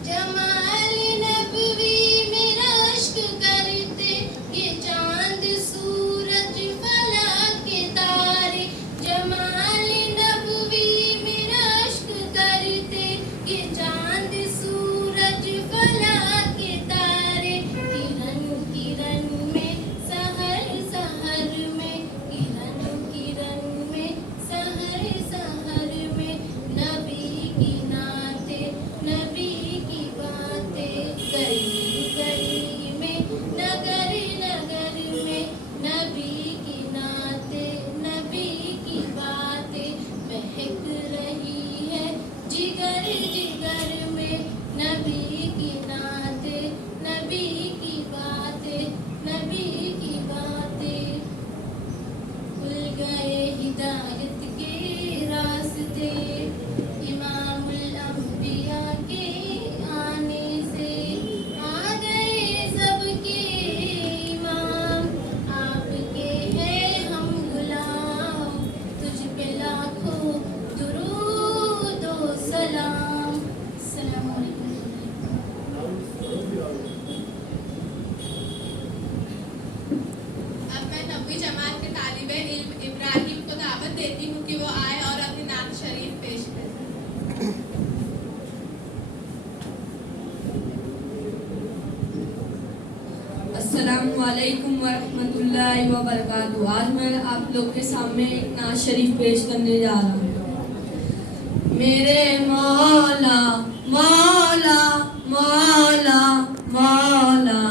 जमाल नबवी में रश्क करते ये चांद सूरज फलक के तारे जमाल नबवी में रश्क करते ये चांद सूरज फलक के तारे किरण किरण में सहर सहर में किरण किरण में सहर सहर में नबी की नाते नबी की बातें गली गली में नगर नगर में नबी की नाते नबी की बातें महक रही है जिगर जिगर में नबी की नाते नबी की बातें नबी की बातें खुल गए हिदायत के रास्ते इमामुल अंबिया के आने से आ गए सबके इमाम आपके हैं हम गुलाम तुझ पे लाखों दुरूद व सलाम अस्सलामु अलैकुम। अब मैं 9वीं जमात के तालिबे इल्म इब्राहिम को दावत देती हूँ कि वो आए और अपनी नात शरीफ पेश करें। अस्सलामुअलैकुम वरहमतुल्लाहि वबरकातुहू। आज मैं आप लोग के सामने एक नात शरीफ पेश करने जा रहा हूँ। मेरे मौला मौला मौला मौला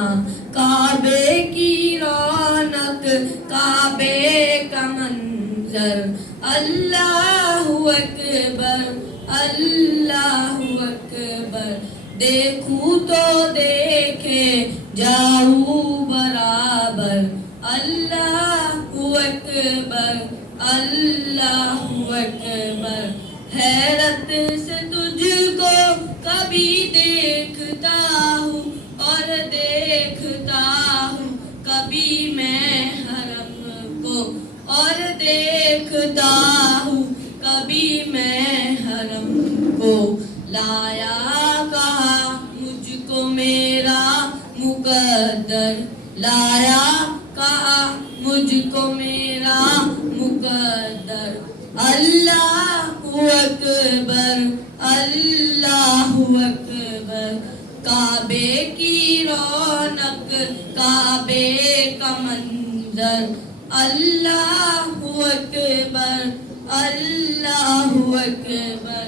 काबे की रौनक काबे का मंजर अल्लाहु अकबर अल्लाहु अकबर देखूं तो देखे जाऊं बराबर अल्लाहु अकबर अल्लाहु अकबर हैरत से तुझको कभी देखता हूँ और देखता हूँ कभी मैं हरम को और देखता हूँ कभी मैं हरम को लाया कहा मुझको मेरा मुकद्दर लाया कहा मुझको मेरा मुकद्दर अल्लाहु अकबर अल्लाहु अकबर काबे की रौनक काबे का मंजर अल्लाहु अकबर अल्लाहु अकबर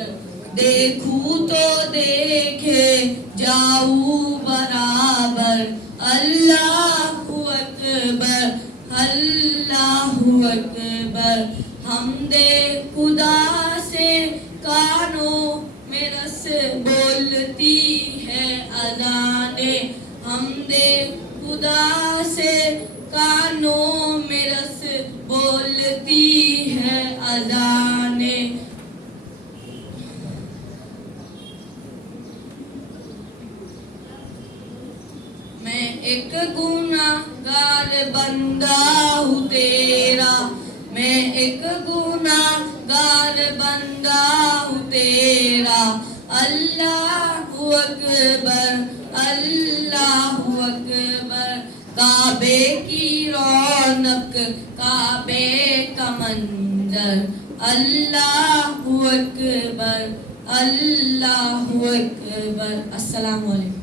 देखूं तो देखे जाऊं बराबर अल्लाहु अकबर अल्लाहु अकबर हमदे खुदा से कानों रस बोलती है अज़ाने, हमदे खुदा से कानों में रस बोलती है अज़ाने। मैं एक गुनाहगार बंदा हूँ तेरा, मैं एक गुनाहगार बंदा हूँ तेरा। अल्लाहु अकबर, अल्लाहु अकबर। काबे की रौनक, काबे का मंजर। अल्लाहु अकबर, अल्लाहु अकबर। अस्सलामु अलैकुम।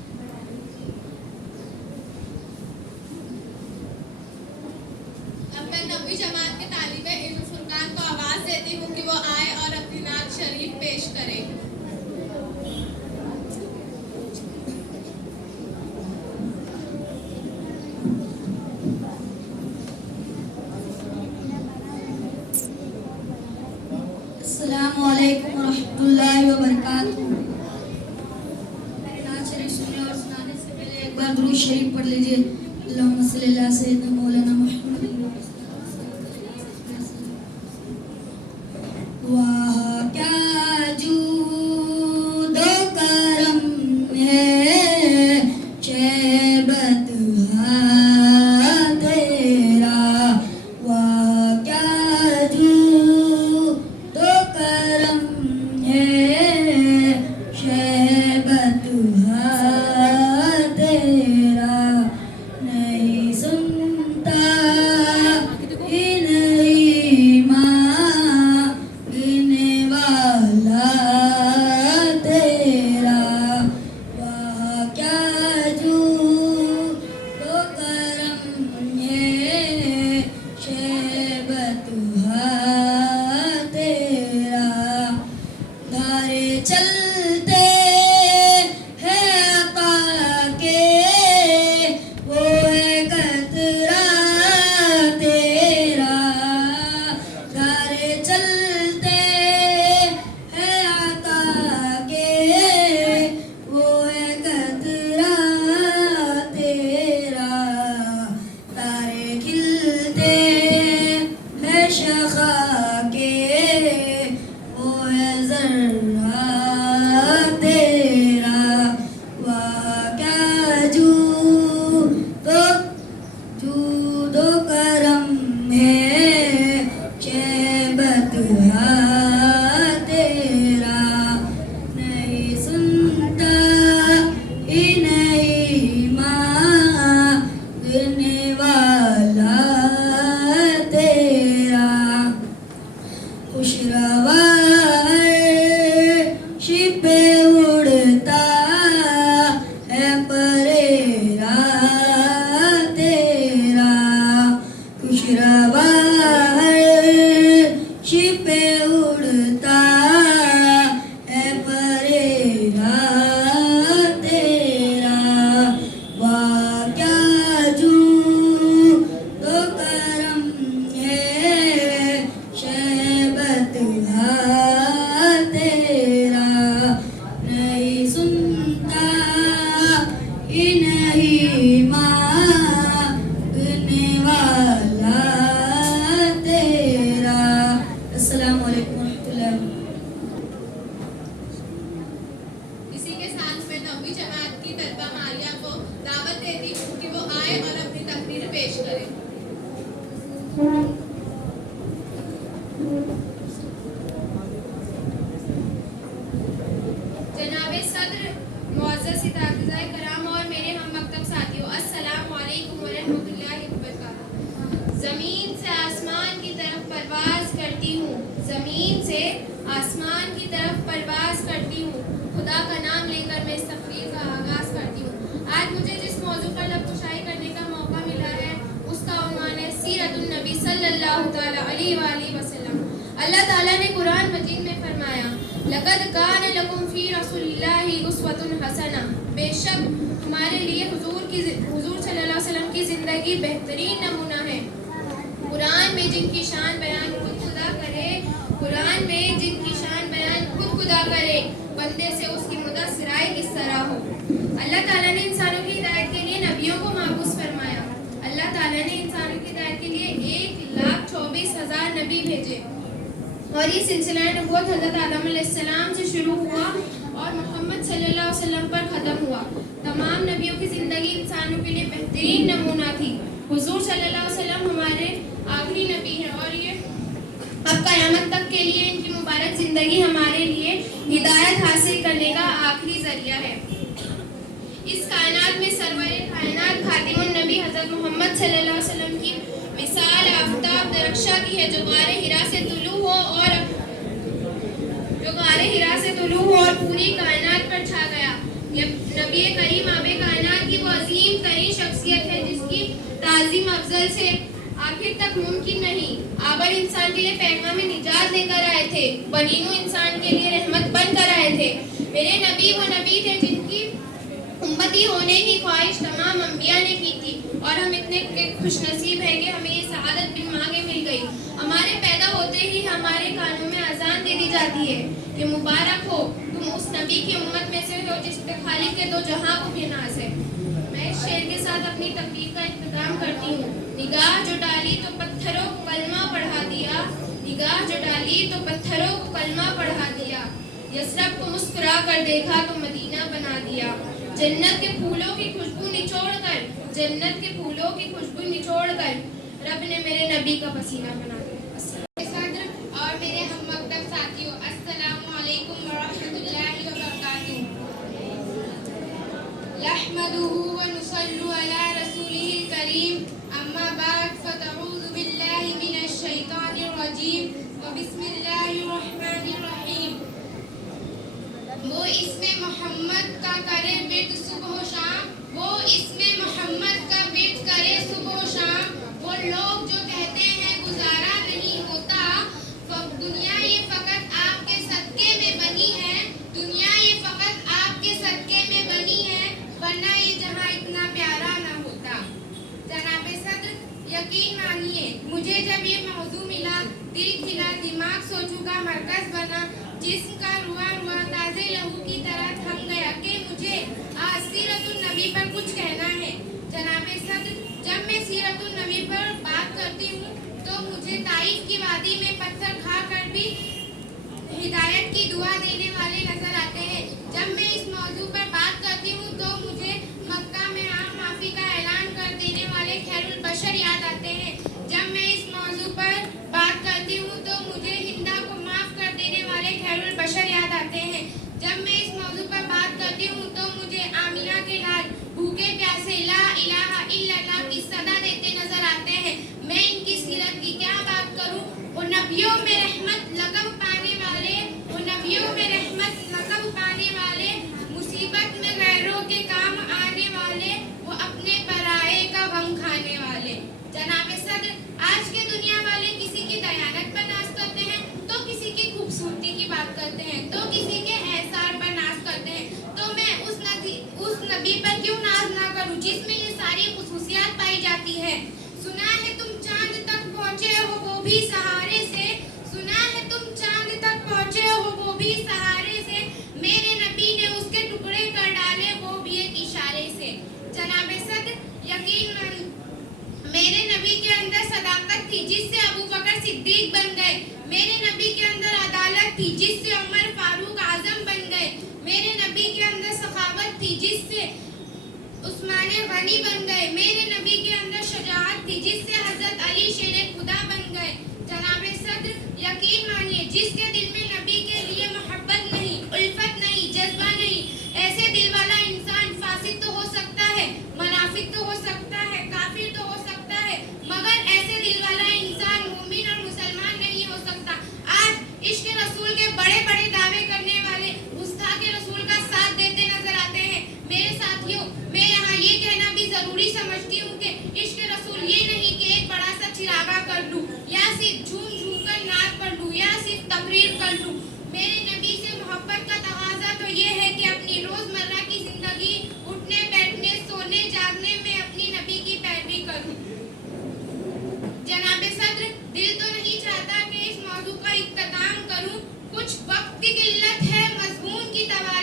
अब मैं 9वीं जमात के तालिबे इल्म फुरकान को आवाज देती हूँ कि वो आए और अपनी नात शरीफ पेश करें। अस्सलामु अलैकुम वरहमतुल्लाहि वबरकातुहू। मेरे नात शरीफ सुनने और सुनाने से पहले एक बार दुरूद शरीफ पढ़ लीजिए। अल्लाहुम्मा सल्ली अला सय्यिदना मौलाना मुहम्मद। वाह क्या जूदो करम है, शहबत तेरा। वाह क्या जूदो करम है, शहबत तेरा। नहीं सुनता ही नहीं मांगने वाला तेरा। वाह क्या जूदो करम है, शहबत तेरा। धारे चलते हैं अता के, वो है कतरा तेरा। धारे चलते हैं अता के, वो है कतरा तेरा। तारे खिलते हैं शखा के, वो है ज़र्रा तेरा। वाह क्या जूदो करम है, शहबत तेरा। नहीं सुनता ही नहीं मांगने वाला तेरा। खुशरवा शिपे उड़ता है परेरा तेरा। खुशरवा शिपे उड़ता है परेरा तेरा। वाह क्या जूदो करम है, शहबत तेरा। नहीं सुनता ही नहीं मांगने वाला तेरा। अस्सलामु अलैकुम वरहमतुल्लाहि। इसी के साथ मैं 9वीं जमात की तलबा मारिया को दावत देती हूँ कि वो आए और अपनी तकरीर पेश करें। जनाबे सदर, मुअज़्ज़ज़ इत्तेज़ाए कराम और मेरे हम मकतब साथियों, अस्सलामु अलैकुम वरहमतुल्लाहि वबरकातुहू। ज़मीन से आसमान की तरफ परवाज़ करती हूँ, ज़मीन से आसमान की तरफ परवाज़ करती हूँ। खुदा का नाम लेकर मैं इस तकरीर का आगाज़ करती हूँ। आज मुझे जिस मौजू पर लबकुशाई करने का मौका मिला है, उसका उन्वान है सीरतुन नबी सल्लल्लाहु तआला अलैहि वसल्लम। अल्लाह ताला ने कुरान मजीद में फरमाया, लक़द कान लकुम फ़ी रसूलिल्लाहि उस्वतुन हसना। बेशक हमारे लिए हुजूर सल्लल्लाहु अलैहि वसल्लम की ज़िंदगी बेहतरीन नमूना है। कुरान में जिनकी शान बयान खुद खुदा करे, कुरान में जिनकी शान बयान खुद खुदा करे, बंदे से उसकी मुदस्सिराई किस तरह हो। अल्लाह ताला ने इंसानों की हिदायत के लिए नबियों को माबूस फरमाया। अल्लाह ताला ने इंसानों की हिदायत के लिए 1,24,000 नबी भेजे और ये सिलसिला नबूवत हज़रत आदम अलैहिस्सलाम से शुरू हुआ और मोहम्मद सल्लल्लाहु अलैहि वसल्लम पर ख़त्म हुआ। तमाम नबियों की ज़िंदगी इंसानों के लिए बेहतरीन नमूना थी। हुजूर सल्लल्लाहु अलैहि वसल्लम हमारे आखिरी नबी हैं और ये अब क़यामत तक के लिए इनकी मुबारक ज़िंदगी हमारे लिए हिदायत हासिल करने का आखिरी ज़रिया है। इस कायनात में सरवरे कायनात खातिमुन नबी हज़रत मोहम्मद सल्लल्लाहु अलैहि वसल्लम की मिसाल आफ्ताब दरख्शा की है जो गारे हिरा से तुलू हो और पूरी कायनात पर छा गया। नबी करीम आबे कायनात की वो अजीम तरीन शख्सियत है जिसकी ताज़ीम अफजल से आखिर तक मुमकिन नहीं। आबर इंसान के लिए पैगाम निजात लेकर आए थे, बनीनो इंसान के लिए रहमत बनकर आए थे। मेरे नबी वो नबी थे जिनकी उम्मती होने की ख्वाहिश तमाम अंबिया ने की थी और हम इतने खुशनसीब हैं कि हमें ये सआदत बिन मांगे मिल गई। हमारे पैदा होते ही हमारे कानों में अजान दे दी जाती है कि मुबारक हो तुम उस नबी की उम्मत में से हो जिस पे खालिक के दो जहां को भी नाज है। मैं इस शेर के साथ अपनी तकरीर का इंतजाम करती हूँ। निगाह जो डाली तो पत्थरों को कलमा पढ़ा दिया, निगाह जो डाली तो पत्थरों को कलमा पढ़ा दिया। यसरब को मुस्कुरा कर देखा तो मदीना बना दिया। जन्नत के फूलों की खुशबू निचोड़ कर, जन्नत के फूलों की खुशबू निचोड़ कर रब ने मेरे नबी का पसीना बना दिया। सद्र और मेरे हम मकतब साथियों, अस्सलामु अलैकुम व रहमतुल्लाहि व बरकातुहू। नहमदुहु व नुसल्लु अला रसूलिहिल करीम, अम्मा बाद फतऊज़ु बिल्लाहि मिनश शैतानिर रजीम व बिस्मिल्लाहिर रहमानिर रहीम। वो इसमें मोहम्मद का करे विर्द सुबह शाम, वो इसमें मोहम्मद का विर्द करे सुबह शाम। वो लोग जो कहते हैं गुजारा नहीं होता, दुनिया ये फकत आपके सदके में बनी है, दुनिया ये फकत आपके सदके में बनी है, वरना ये जहां इतना प्यारा ना होता। जनाब सद्र, यकीन मानिए मुझे जब ये मौजू मिला, दिल खिला, दिमाग सोचू का मरकज बना, जिस्म का रुआ रुआ ताज़े लहू की तरह थम गया कि मुझे आज सीरतुन नबी पर कुछ कहना है। जनाब सद्र, जब मैं सीरतुन नबी पर बात करती हूँ तो मुझे ताइफ की वादी में पत्थर खा कर भी हिदायत की दुआ देने वाले नजर आते हैं। जब मैं इस मौजू पर बात करती हूँ तो मुझे मक्का में आम माफी का ऐलान कर देने वाले खैरुल बशर याद आते हैं। जब मैं इस मौजू पर बात करती हूँ तो मुझे हिंदा को माफ कर देने वाले खैरुल बशर याद आते हैं। जब मैं इस मौजू पर बात करती हूँ तो मुझे आमिना के लाल भूखे प्यासे ला इलाहा इल्लल्लाह की सदा देते नजर आते हैं। मैं इनकी सीरत की क्या बात करूँ। वो नबियों में रहमत लक़ब पाने वाले, वो नबियों में रहमत लक़ब पाने वाले, मुसीबत में गैरों के काम आने वाले, वो अपने पराये का गम खाने वाले। जनाब सद्र, आज के दुनिया वाले किसी की दयानत पर नाज करते हैं तो किसी की खूबसूरती की बात करते हैं तो किसी के एहसार पर नाज करते हैं। तो मैं उस नबी पर क्यों नाज ना करूं जिसमें ये सारी खुसूसियात पाई जाती है। सुना है तुम चांद तक पहुँचे हो वो भी सहारे से, सुना है तुम चांद तक पहुँचे हो वो भी सहारे से, मेरे नबी ने उसके टुकड़े कर डाले वो भी एक इशारे से। जनाब सद्र, यकीन मेरे नबी के अंदर सदाकत थी जिससे अबू बकर सिद्दीक बन गए, मेरे नबी के अंदर अदालत थी जिससे उमर फारूक आजम बन गए, मेरे नबी के अंदर सखावत थी जिससे उस्मान गनी बन गए, मेरे नबी के अंदर शजाअत थी जिससे हजरत अली शेर खुदा बन गए। जनाब सद्र, यकीन मानिए जिसके दिल में नबी के लिए मोहब्बत नहीं, उल्फत नहीं, जज्बा नहीं, ऐसे दिल वाला इंसान फासिक तो हो सकता है, मुनाफिक तो हो सकता है, काफिर तो हो सकता है, मगर ऐसे दिल वाला इंसान मोमिन और मुसलमान नहीं हो सकता। आज इश्क रसूल के बड़े बड़े दावे करने वाले गुस्ताख रसूल का साथ देते नजर आते हैं। मेरे साथियों, मैं यहाँ ये कहना भी जरूरी समझती हूँ कि इश्क रसूल ये नहीं कि एक बड़ा सा चिरागा कर लूँ या सिर्फ झूम झूम कर नाच पढ़ लूँ या सिर्फ तकरीर कर लूँ। मेरे नबी से मोहब्बत का तकाजा तो ये है कि अपनी रोजमर्रा की जिंदगी उठने बैठने सोने जागने में अपनी नबी की पैरवी करूँ। जनाब सद्र, दिल तो नहीं चाहता कि इस मौजू का इख्तिताम करूँ, कुछ वक्त की किल्लत है, मज़मून की तवा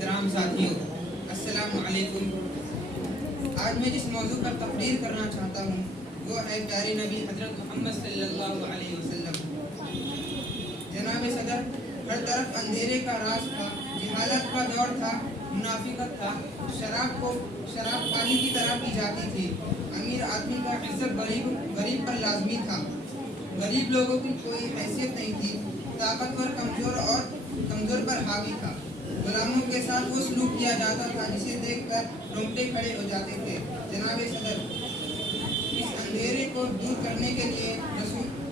मोहतरम साथियों, अस्सलाम वालेकुम। आज मैं जिस मौजू पर तकरीर करना चाहता हूँ वो है प्यारे नबी हजरत मोहम्मद सल्लल्लाहु अलैहि वसल्लम। जनाब सदर, हर तरफ अंधेरे का राज था, जहालत का दौर था, मुनाफिकत था, शराब पानी की तरह पी जाती थी। अमीर आदमी का इज्जत गरीब पर लाजमी था। गरीब लोगों की कोई हैसियत नहीं थी। ताकतवर कमजोर पर हावी था। गुलामों के साथ वो सलूक किया जाता था जिसे देखकर रोंगटे खड़े हो जाते थे। जनाब सदर, इस अंधेरे को दूर करने के लिए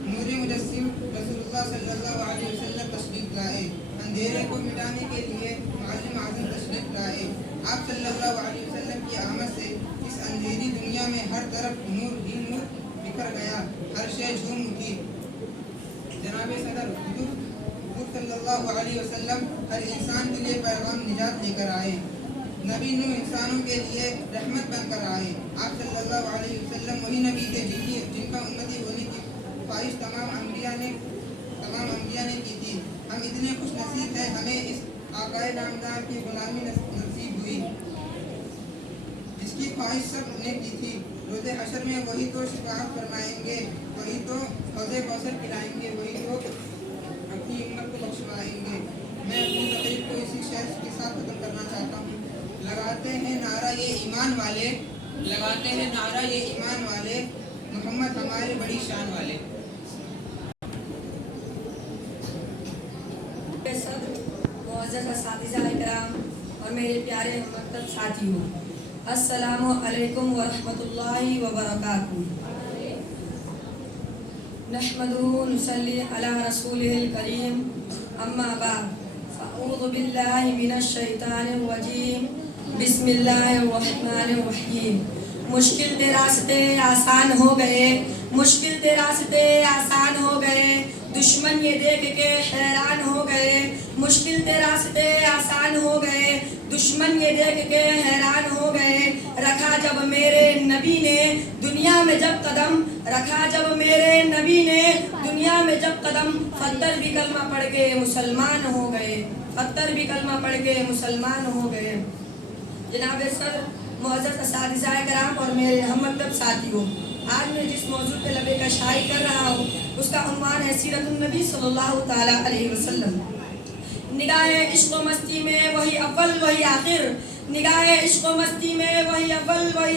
नूर मुजस्सिम रसूलुल्लाह सल्लल्लाहु अलैहि वसल्लम तशरीफ लाए। अंधेरे को मिटाने के लिए मुअल्लिम आज़म तशरीफ लाए। आप सल्लल्लाहु अलैहि वसल्लम की आमद से इस अंधेरी दुनिया में हर तरफ नूर ही नूर बिखर गया, हर शय झूम उठी। जनाब सदर, हुजूर सल्लल्लाहु अलैहि वसल्लम हर इंसान के लिए पैगाम निजात लेकर आए। नबी नूह इंसानों के लिए रहमत बनकर आए। आप सल्लल्लाहु अलैहि वसल्लम वही नबी थे जिनका उम्मती होने की ख्वाहिश तमाम अंबिया ने की थी। हम इतने खुश नसीब हैं, हमें इस आकाए नामदार की गुलामी नसीब हुई जिसकी ख्वाहिश सब ने की थी। रोज़े हशर में वही तो शिफाअत फरमाएंगे, वही तो हौज़े कौसर पिलाएंगे, वही तो अपनी उम्मत को बख्शवाएंगे। मैं अपनी तकरीर को इसी शेर के साथ खत्म करना चाहता हूँ। लगाते हैं नारा ये ईमान वाले, मोहम्मद हमारे बड़ी शान वाले। इकराम और मेरे प्यारे हमदर्द साथियों, अस्सलामु अलैकुम व रहमतुल्लाहि व बरकातुहू। नहमदुहु व नुसल्ली अला रसूलिहिल करीम, अम्मा बाद, फ़अऊज़ु बिल्लाहि मिनश शैतानिर रजीम, बिस्मिल्लाहिर रहमानिर रहीम। मुश्किल के रास्ते आसान हो गए, दुश्मन ये देख के हैरान हो गए। मुश्किल के रास्ते आसान हो गए, दुश्मन ये देख के हैरान हो गए। रखा जब मेरे नबी ने दुनिया में जब कदम, फत्तर भी कलमा पढ़ के मुसलमान हो गए। जनाब सदर, मुअज़्ज़ज़ असातिज़ाए किराम और मेरे हमदर्द साथियों, आज मैं जिस मौजू पे लबे का शायरी कर रहा हूँ उसका उन्वान है सीरतुन नबी सल्लल्लाहु ताला अलैहि वसल्लम। निगाहे इश्क़ व मस्ती में वही अव्वल वही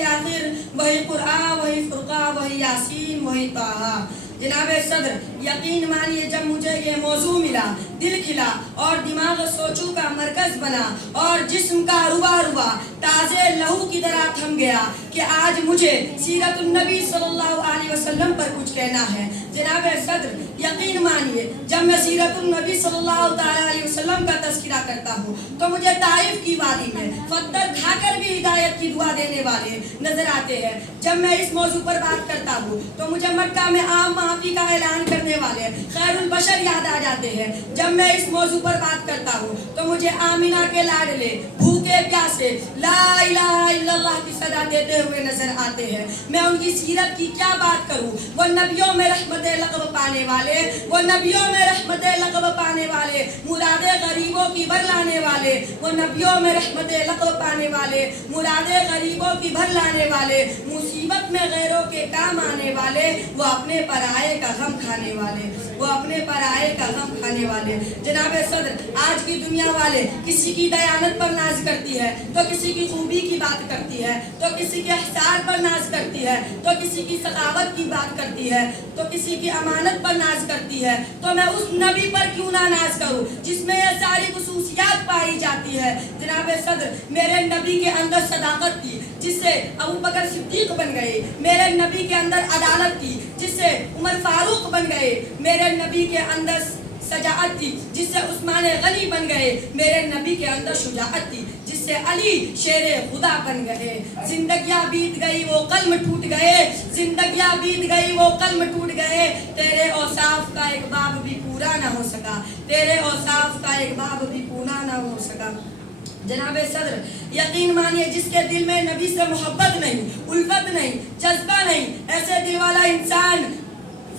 आखिर, वही कुरान वही फुरक़ान वही यासीन वही ताहा। जनाब सदर, यकीन मानिए जब मुझे ये मौजू मिला, दिल खिला और दिमाग सोचू का मरकज बना और जिस्म का रुबा ताज़े लहू की तरह थम गया कि आज मुझे सीरतुन नबी सल्लल्लाहु अलैहि वसल्लम पर कुछ कहना है। जनाब सदर, यकीन मानिए जब मैं सीरतुन नबी सल्लल्लाहु अलैहि वसल्लम का तज़किरा करता हूँ तो मुझे ताइफ की वादी में पत्थर खाकर भी हिदायत की दुआ देने वाले नजर आते हैं। जब मैं इस मौजू पर बात करता हूँ तो मुझे मक्का में आम माफी का ऐलान करने वाले खैरुल बशर याद आ जाते हैं। जब मैं इस मौजू पर बात करता हूँ तो मुझे आमिना के लाडले भूखे प्यासे ला इलाहा इल्लल्लाह की सदा देते हुए नजर आते हैं। मैं उनकी सीरत की क्या बात करूँ, वो नबियों में रहमत लक़ब पाने वाले, मुरादे गरीबों की भर लाने वाले, मुसीबत में गैरों के काम आने वाले, वो अपने पराये का गम खाने वाले। जनाब सदर, आज की दुनिया वाले किसी की दयानत पर नाज करती है तो किसी की खूबी की बात करती है, तो किसी के ihसान पर नाज करती है, तो किसी की सखावत की बात करती है, तो किसी की अमानत पर नाज करती है। तो मैं उस नबी पर क्यों ना नाज करूं जिसमें ये सारी खुसूसियात पाई जाती है। जनाब सदर, मेरे नबी के अंदर सदाकत थी जिससे अबू बकर सिद्दीक बन गए। मेरे नबी के अंदर अदालत थी जिससे उमर फारूक बन गए। मेरे नबी के अंदर सजाअत थी जिससे उस्मान गनी बन गए। मेरे नबी के अंदर शुजाअत थी जिससे अली शेरे खुदा बन गए। जिंदगियां बीत गई वो कल्म टूट गए, तेरे औसाफ का एक बाब भी पूरा ना हो सका। जनाब सदर, यकीन मानिए जिसके दिल में नबी से मोहब्बत नहीं, उल्फत नहीं, जज्बा नहीं, ऐसे दिल वाला इंसान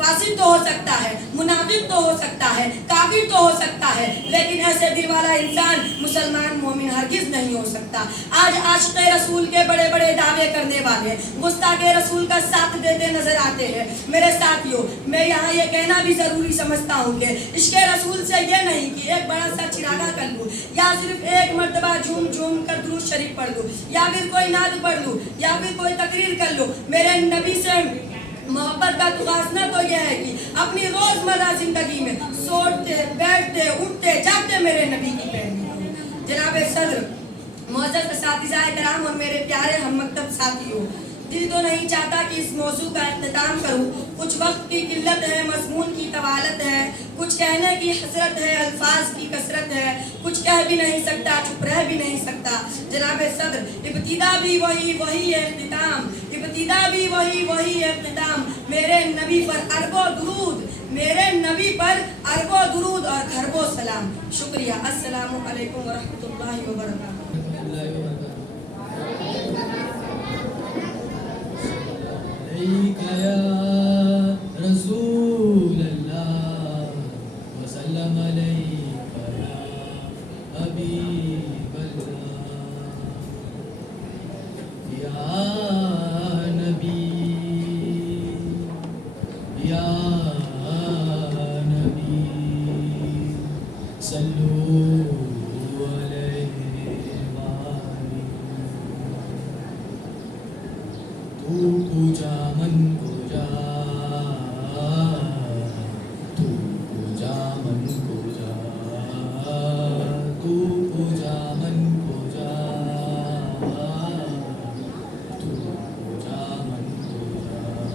फासिक तो हो सकता है, मुनाफिक तो हो सकता है, काफिर तो हो सकता है, लेकिन ऐसे दिल वाला इंसान मुसलमान मोमिन हरगिज नहीं हो सकता। आज आशिक़े रसूल के बड़े बड़े दावे करने वाले गुस्ताखे रसूल का साथ देते नजर आते हैं। मेरे साथियों, मैं यहाँ ये कहना भी जरूरी समझता हूँ कि इश्क़े रसूल से ये नहीं कि एक बड़ा सा चिरागा कर लूँ या सिर्फ एक मर्तबा झूम झूम कर दुरूद शरीफ पढ़ लूँ या फिर कोई नात पढ़ लूँ या फिर कोई तकरीर कर लूँ। मेरे नबी से मोहब्बत का तुगासना तो यह है कि अपनी रोजमर्रा जिंदगी में सोते बैठते उठते जागते मेरे नबी की पैरवी करूं। जनाब सदर, मुअज़्ज़ज़ असातिज़ाए कराम और मेरे प्यारे हम मकतब साथियों, दिल तो नहीं चाहता कि इस मौजू का इख्तिताम करूं। कुछ वक्त की किल्लत है, मज़मून की तवालत है, कुछ कहने की हसरत है, अल्फाज की कसरत है, कुछ कह भी नहीं सकता, चुप रह भी नहीं सकता। जनाब सदर, इब्तिदा भी वही है इख्तिताम, इब्तिदा भी वही है इख्तिताम। मेरे नबी पर अरबों दुरूद, मेरे नबी पर अरबों दुरूद और खरबों सलाम। शुक्रिया। अस्सलामु अलैकुम व रहमतुल्लाहि व बरकातहू। या रसूल अल्लाह वसल्लम अलैका या हबीब अल्लाह या नबी या नबी सल्लू अलैहि तू पूजा मन को जा, तू पूजा मन को जा, तू पूजा मन को जा, तू पूजा मन को जा।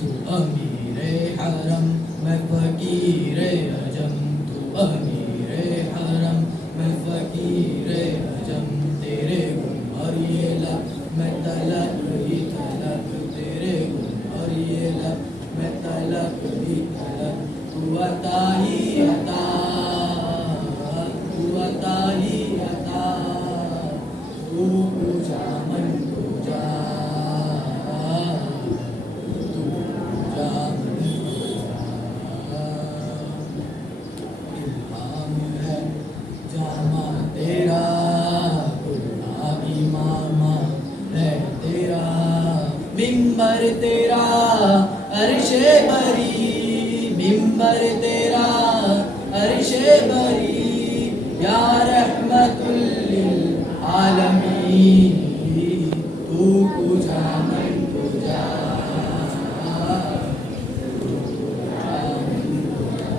तू अमीरे हरम मैं फकीरे अजम, तू अमीरे हरम मैं फकीरे अजम। तेरे गुण और ये लब मैं तलब ही तलब, तेरे गुण और ये लब मैं तलब ही तलब। तू अता ही अता, तू अता ही अता, तू पूजा मन को जा, तू पूजा मन को जा। इल्हाम है जामा तेरा, गुलाबी मामा है तेरा, मिंबर तेरा अर्शे बरी, मिंबर तेरा अर्शे बरी। या रहमतुल लिल आलमीन, तू पूजा मन को जा, तू पूजा मन को जा।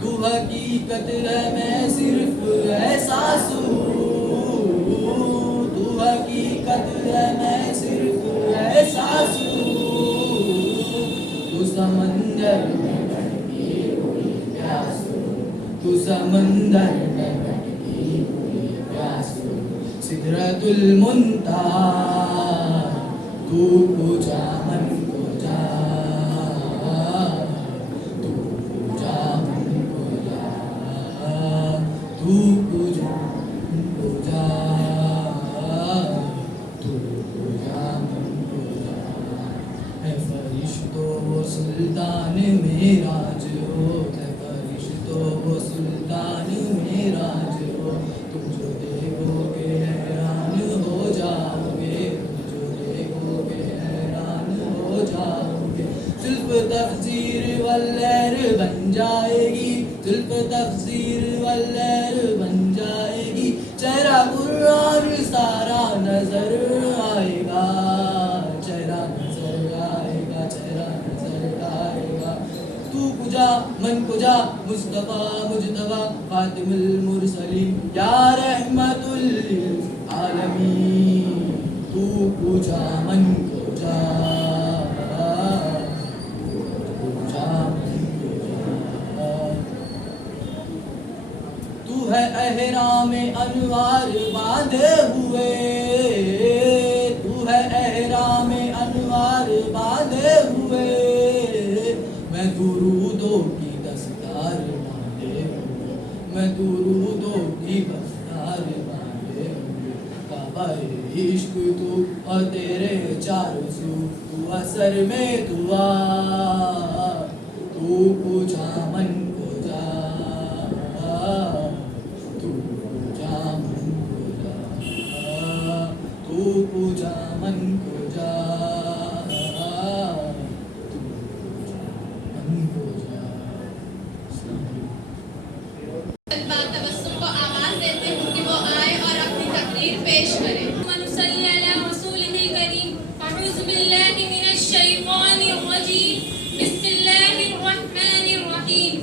तू हकीकत है मैं सिर्फ एहसास हूँ, तू हकीकत है मैं सिर्फ एहसास हूँ। तू समंदर में भटकी हुई प्यास हूँ, तू समंदर में भटकी हुई प्यास हूँ। सिदरतुल मुंतहा, तू पूजा मन को जा, तू पूजा मन को जा, तू पूजा मन को जा, तू पूजा मन को जा। है फरिश्तों वो सुल्तान मेराज हो, है फरिश्तों वो सुल्तान मेराज हो। तुम जो देखोगे हैरान हो जाओगे, तुम जो देखोगे हैरान हो जाओगे। जुल्फ तफसीर वल्लैर बन जाएगी, जुल्फ तफसीर वल्लैर बन जाएगी। चेहरा कुर्रान सारा नजर आएगा, चेहरा नजर आएगा, चेहरा नजर आएगा। तू पूजा मन को जा, मुस्तफा मुजतबा फातिमुल मुरसलीन, या रहमतुल लिल आलमीन। तू पूजा मन को जा, पूजा मन को जा। तू है अहराम अनवार बांधे हुए, तू है अहराम अनवार बांधे हुए। मैं दुरूदों की दस्तार बांधे हुए, मैं दुरूदों की दस्तार बांधे हुए। عشق تو اور تیرے چاروں سو تو اثر میں دعا تو پوچھا من کو جا تو پوچھا من کو جا تو پوچھا من کو جا تو پوچھا من کو جا. تبسم کو آواز دیتے ہوں کہ وہ آئے اور اپنی تقریر پیش کرے. ونصلی علی رسولہ الکریم. اعوذ باللہ من الشیطان الرجیم. بسم اللہ الرحمن الرحیم.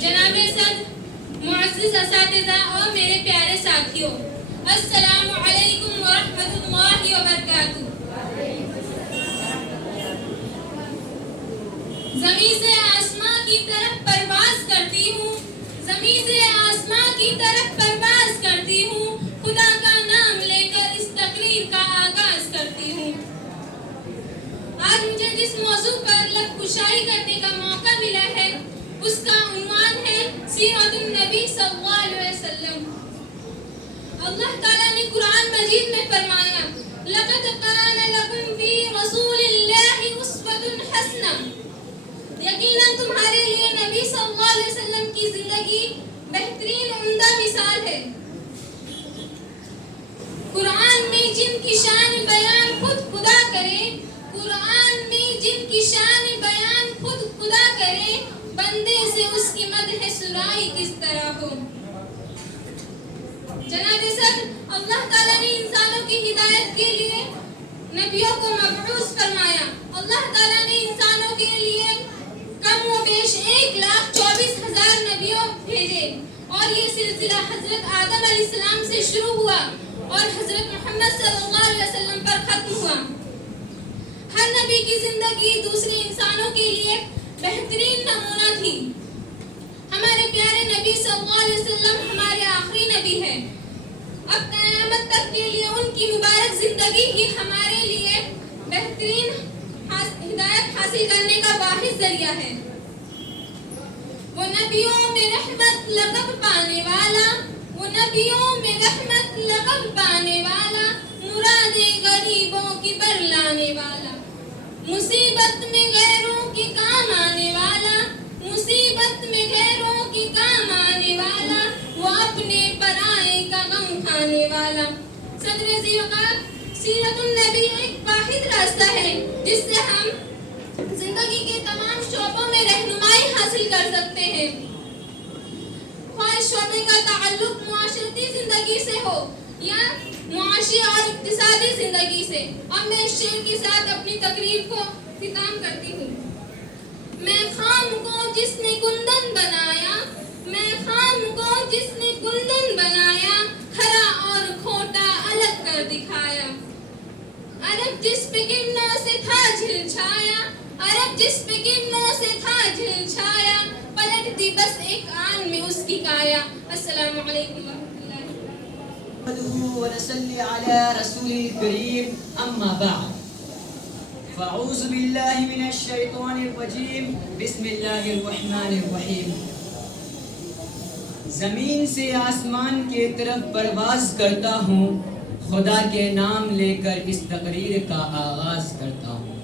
جناب صدر، معزز اساتذہ اور میرے پیارے ساتھیوں، السلام علیکم ورحمۃ اللہ وبرکاتہ. زمین سے آسمان کی طرف پرواز کرتی ہوں، زمین سے آسمان کی طرف پرواز کرتی ہوں، خدا کا نام لے کر اس تقریر کا آغاز کرتی ہوں. آج مجھے جس موضوع پر لب کشائی کرنے کا موقع ملا ہے اس کا عنوان ہے سیرت النبی صلی اللہ علیہ وسلم. اللہ تعالیٰ نے قرآن مجید میں فرمایا لَقَدْ كَانَ لَكُمْ فِي رَسُولِ اللَّهِ أُسْوَةٌ حَسَنَةٌ. یقیناً تمہارے لیے نبی صلی اللہ علیہ وسلم کی زندگی بہترین عمدہ مثال ہے. قرآن میں جن کی شان بیان خود خدا کرے، قرآن میں جن کی شان بیان خود خدا کرے، بندے سے اس کی مدح سرائی کس طرح ہو. جناب صدر، اللہ تعالیٰ نے انسانوں کی ہدایت کے لیے نبیوں کو مبعوث فرمایا. اللہ تعالیٰ نے انسانوں کے لیے کم و بیش 1,24,000 نبیوں بھیجے اور یہ سلسلہ حضرت آدم علیہ السلام سے شروع ہوا اور حضرت محمد صلی اللہ علیہ وسلم پر ختم ہوا. ہر نبی کی زندگی دوسرے انسانوں کے لیے بہترین نمونہ تھی. ہمارے پیارے نبی صلی اللہ علیہ وسلم ہمارے آخری نبی ہیں. اب قیامت تک کے لیے ان کی مبارک زندگی ہی ہمارے لیے بہترین ہدایت حاصل کرنے کا واحد ذریعہ ہے. وہ نبیوں میں رحمت لقب پانے والا، وہ نبیوں میں رحمت لقب پانے والا، مرادیں غریبوں کی برلانے والا، مصیبت میں غیروں کے کام آنے والا، مصیبت میں غیروں کے کام آنے والا، وہ اپنے پرائے کا غم کھانے والا. صدر ذیوقار، سیرت النبی ایک واحد راستہ ہے جس سے ہم زندگی کے تمام شعبوں میں رہنمائی حاصل کر سکتے ہیں. خواہ اس شعبے کا تعلق معاشرتی زندگی سے ہو یا معاشی اور اقتصادی زندگی سے. اب میں اس شعر کے ساتھ اپنی تقریر کو ختم کرتی ہوں. میں خام کو جس نے کندن بنایا، میں خام کو جس نے کندن بنایا، کھرا اور کھوٹا الگ کر دکھایا. عرب جس پہ کرنوں سے تھا جھل چھایا، عرب جس پہ کرنوں سے تھا جھل چھایا، پلٹ دی بس ایک آن میں اس کی کایا. السلام علیکم ورحمۃ اللہ. ونصلي على رسول الكريم أما بعد فأعوذ بالله من الشيطان الرجيم بسم الله الرحمن الرحيم. زمین سے آسمان کے طرف پرواز کرتا ہوں، خدا کے نام لے کر اس تقریر کا آغاز کرتا ہوں.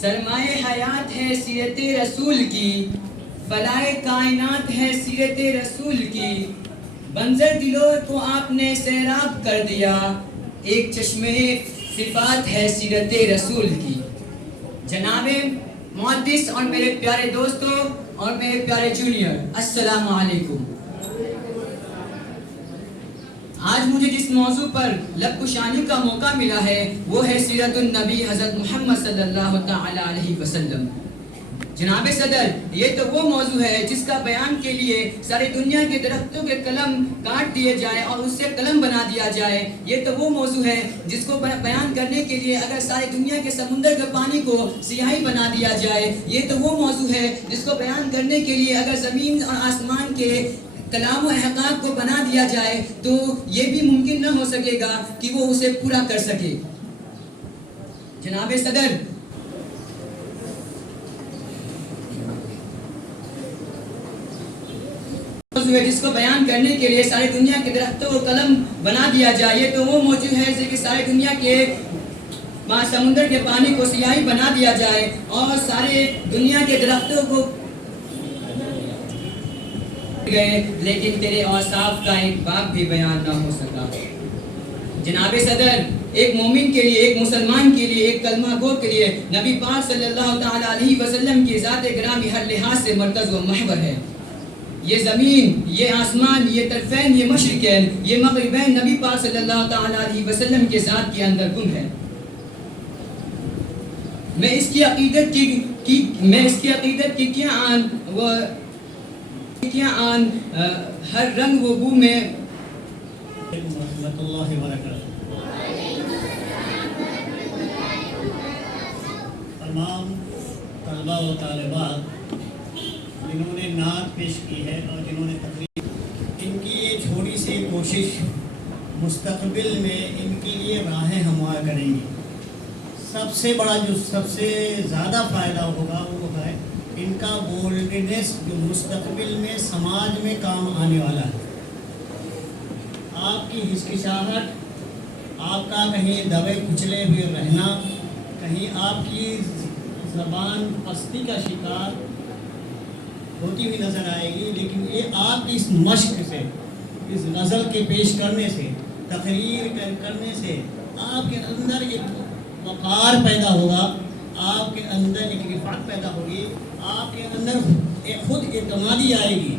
سرمایہ حیات ہے سیرت رسول کی، فلاح کائنات ہے سیرت رسول کی. بنظر دلوں کو آپ نے سیراب کر دیا، ایک چشمے صفات ہے سیرت رسول کی. جناب محدث اور میرے پیارے دوستوں اور میرے پیارے جونیئر، السلام علیکم. آج مجھے جس موضوع پر لب کشانی کا موقع ملا ہے وہ ہے سیرت النبی حضرت محمد صلی اللہ تعالی علیہ وسلم. جناب صدر، یہ تو وہ موضوع ہے جس کا بیان کے لیے ساری دنیا کے درختوں کے قلم کاٹ دیے جائے اور اس سے قلم بنا دیا جائے. یہ تو وہ موضوع ہے جس کو بیان کرنے کے لیے اگر ساری دنیا کے سمندر کے پانی کو سیاہی بنا دیا جائے. یہ تو وہ موضوع ہے جس کو بیان کرنے کے لیے اگر زمین اور آسمان کے کلام و احقاق کو بنا دیا جائے تو یہ بھی ممکن نہ ہو سکے گا کہ وہ اسے پورا کر سکے. جناب صدر، موضوع ہے جس کو بیان کرنے کے لیے ساری دنیا کے درختوں کو قلم بنا دیا جائے. یہ تو وہ موضوع ہے جسے کہ ساری دنیا کے سمندر کے پانی کو سیاہی بنا دیا جائے اور سارے دنیا کے درختوں کو گئے لیکن تیرے اوصاف کا ایک باب بھی بیان نہ ہو سکا. جناب صدر، ایک مومن کے لیے، ایک مسلمان کے لیے، ایک کلمہ گو کے لیے نبی پاک صلی اللہ تعالی علیہ وسلم کی ذات گرامی ہر لحاظ سے مرکز و محور ہے. یہ زمین، یہ آسمان، یہ طرفین، یہ مشرقین، یہ مغربین نبی پاک صلی اللہ تعالی علیہ وسلم کے ذات کے اندر گم ہے. میں اس کی عقیدت کی کیا آن ہر رنگ و بو میں رحمۃ اللہ وبرکاتہ. تمام طلباء و طالبات جنہوں نے نعت پیش کی ہے اور جنہوں نے تقریر، ان کی یہ چھوٹی سی کوشش مستقبل میں ان کے لیے راہیں ہموار کریں گی. سب سے بڑا جو سب سے زیادہ فائدہ ہوگا وہ ہے ان کا بولڈنس جو مستقبل میں سماج میں کام آنے والا ہے. آپ کی ہچکچاہٹ، آپ کا کہیں دبے کچلے ہوئے رہنا، کہیں آپ کی زبان پستی کا شکار ہوتی ہوئی نظر آئے گی، لیکن یہ آپ کی اس مشق سے، اس غزل کے پیش کرنے سے، تقریر کرنے سے آپ کے اندر ایک وقار پیدا ہوگا، آپ کے اندر ایک رفعت پیدا ہوگی، آپ کے اندر ایک خود اعتمادی آئے گی.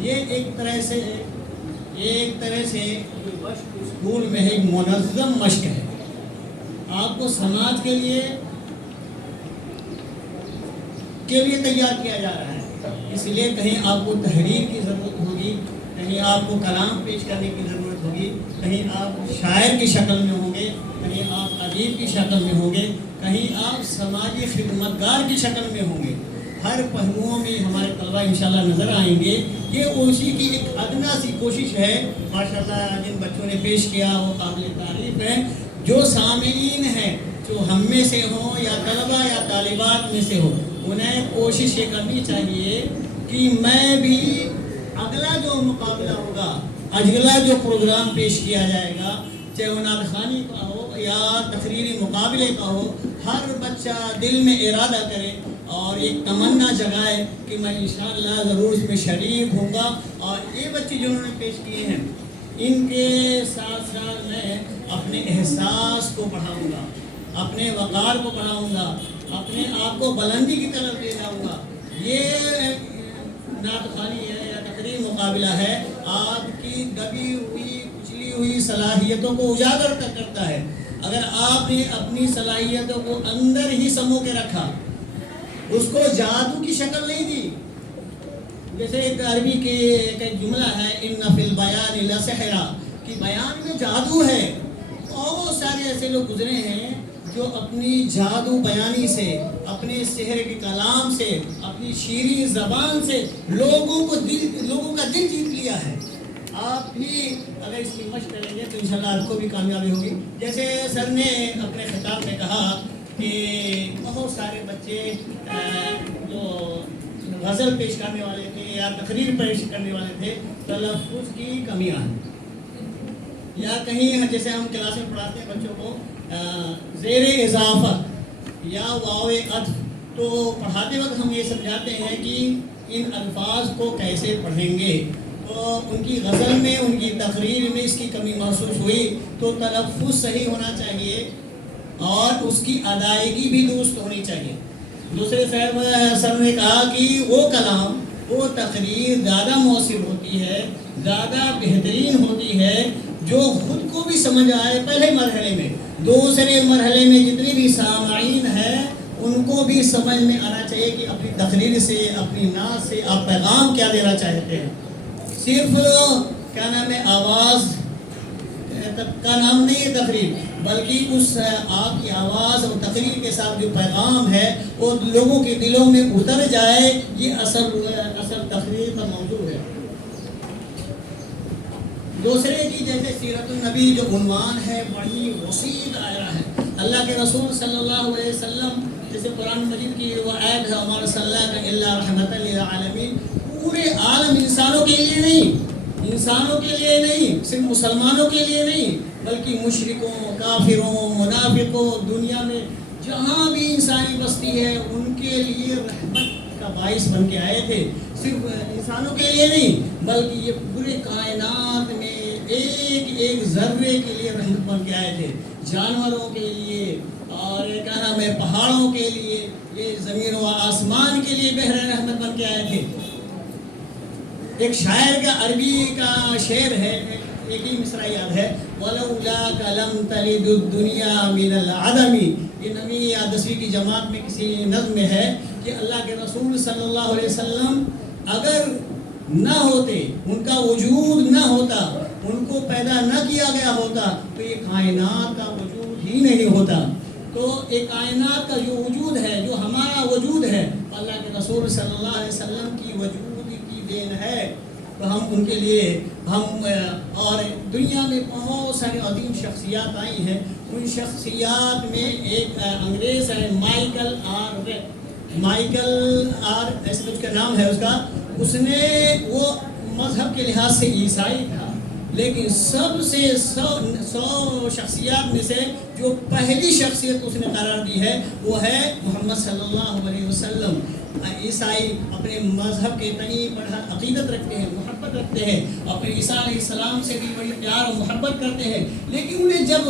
یہ ایک طرح سے اسکول میں ایک منظم مشق ہے. آپ کو سماج کے لیے تیار کیا جا رہا ہے. اس لیے کہیں آپ کو تحریر کی ضرورت ہوگی، کہیں آپ کو کلام پیش کرنے کی ضرورت ہوگی، کہیں آپ شاعر کی شکل میں ہوں گے، کہیں آپ ادیب کی شکل میں ہوں گے، کہیں آپ سماجی خدمتگار کی شکل میں ہوں گے. ہر پہلوؤں میں ہمارے طلباء انشاءاللہ نظر آئیں گے. یہ اسی کی ایک ادنا سی کوشش ہے. ماشاءاللہ جن بچوں نے پیش کیا وہ قابل تعریف ہے. جو سامعین ہیں، جو ہم میں سے ہوں یا طلباء یا طالبات میں سے ہو، انہیں کوشش یہ کرنی چاہیے کہ میں بھی اگلا جو مقابلہ ہوگا، اگلا جو پروگرام پیش کیا جائے گا، چاہے وہ نعت خوانی کا ہو یا تقریری مقابلے کا ہو، ہر بچہ دل میں ارادہ کرے اور ایک تمنا جگائے کہ میں انشاءاللہ ضرور اس میں شریک ہوں گا. اور یہ بچے جنہوں نے پیش کیے ہیں، ان کے ساتھ ساتھ میں اپنے احساس کو بڑھاؤں گا، اپنے وقار کو بڑھاؤں گا، اپنے آپ کو بلندی کی طرف لے جاؤں گا. یہ نعت خوانی ہے یا تقریر مقابلہ ہے، آپ کی دبی ہوئی کچلی ہوئی صلاحیتوں کو اجاگر کرتا ہے. اگر آپ نے اپنی صلاحیتوں کو اندر ہی سمو کے رکھا، اس کو جادو کی شکل نہیں دی. جیسے ایک عربی کے ایک جملہ ہے، ان فی البیان لسحرا، کہ بیان میں جادو ہے. اور سارے ایسے لوگ گزرے ہیں جو اپنی جادو بیانی سے، اپنے سحر کے کلام سے، اپنی شیریں زبان سے لوگوں کا دل جیت لیا ہے. آپ بھی اگر اس کی مشق کریں گے تو انشاءاللہ آپ کو بھی کامیابی ہوگی. جیسے سر نے اپنے خطاب میں کہا کہ بہت سارے بچے جو غزل پیش کرنے والے تھے یا تقریر پیش کرنے والے تھے، تلفظ کی کمیاں ہیں، یا کہیں جیسے ہم کلاس میں پڑھاتے ہیں بچوں کو زیر اضافت یا واو عطف، تو پڑھاتے وقت ہم یہ سمجھاتے ہیں کہ ان الفاظ کو کیسے پڑھیں گے. تو ان کی غزل میں، ان کی تقریر میں اس کی کمی محسوس ہوئی تو تلفظ صحیح ہونا چاہیے اور اس کی ادائیگی بھی درست ہونی چاہیے. دوسرے سر نے کہا کہ وہ کلام، وہ تقریر زیادہ مؤثر ہوتی ہے، زیادہ بہترین ہوتی ہے جو خود کو بھی سمجھ آئے پہلے مرحلے میں. دوسرے مرحلے میں جتنے بھی سامعین ہیں ان کو بھی سمجھ میں آنا چاہیے کہ اپنی تقریر سے، اپنی نعت سے آپ پیغام کیا دینا چاہتے ہیں. صرف کیا نام ہے آواز کا نام نہیں ہے تقریر، بلکہ اس آپ کی آواز اور تقریر کے ساتھ جو پیغام ہے وہ لوگوں کے دلوں میں اتر جائے. یہ اصل تقریر کا موضوع ہے. دوسرے کی جیسے سیرت النبی جو عنوان ہے، بڑی وسیع دائرہ ہے. اللہ کے رسول صلی اللہ علیہ وسلم، جیسے قرآن مجید کی وہ آیت ہے، ہمارا صلی اللہ الا رحمت للعالمین، पूरे आलम इंसानों के लिए नहीं, सिर्फ मुसलमानों के लिए नहीं, बल्कि मुशरिकों, काफिरों, मुनाफिकों, दुनिया में जहाँ भी इंसानी बस्ती है उनके लिए रहमत का बाइस बन के आए थे। सिर्फ इंसानों के लिए नहीं, बल्कि ये पूरे कायनात में एक एक जर्रे के लिए रहमत बन के आए थे। जानवरों के लिए, और ये क्या नाम है, पहाड़ों के लिए, ये ज़मीन व आसमान के लिए बहरा रहमत बन के आए थे। एक शायर का अरबी का शेर है, एक ही मिसरा याद है, वलौला कलम तलिदुद दुनिया मिनल आदमी। ये 9वीं या 10वीं की जमात में किसी नज़्म में है कि अल्लाह के रसूल सल्लल्लाहु अलैहि वसल्लम अगर न होते, उनका वजूद न होता, उनको पैदा न किया गया होता, तो ये कायनात का वजूद ही नहीं होता। तो एक कायनात का जो वजूद है, जो हमारा वजूद है, अल्लाह के रसूल सल्लल्लाहु अलैहि वसल्लम की वजूद की देन है। तो हम उनके लिए और दुनिया में बहुत सारे अजीम शख्सियात आई हैं। उन शख्सियात में एक अंग्रेज़ है, माइकल आर ऐसे कुछ का नाम है उसका। उसने वो मज़हब के लिहाज से ईसाई था, लेकिन सबसे 100 शख्सियात में से जो पहली शख्सियत उसने करार दी है वो है मोहम्मद सल्लल्लाहु अलैहि वसल्लम। ईसाई अपने मज़हब के तनी बड़ा अक़ीदत रखते हैं, मोहब्बत रखते हैं, अपने ईसा अलैहिस्सलाम से भी बड़ी प्यार और मोहब्बत करते हैं। लेकिन उन्हें जब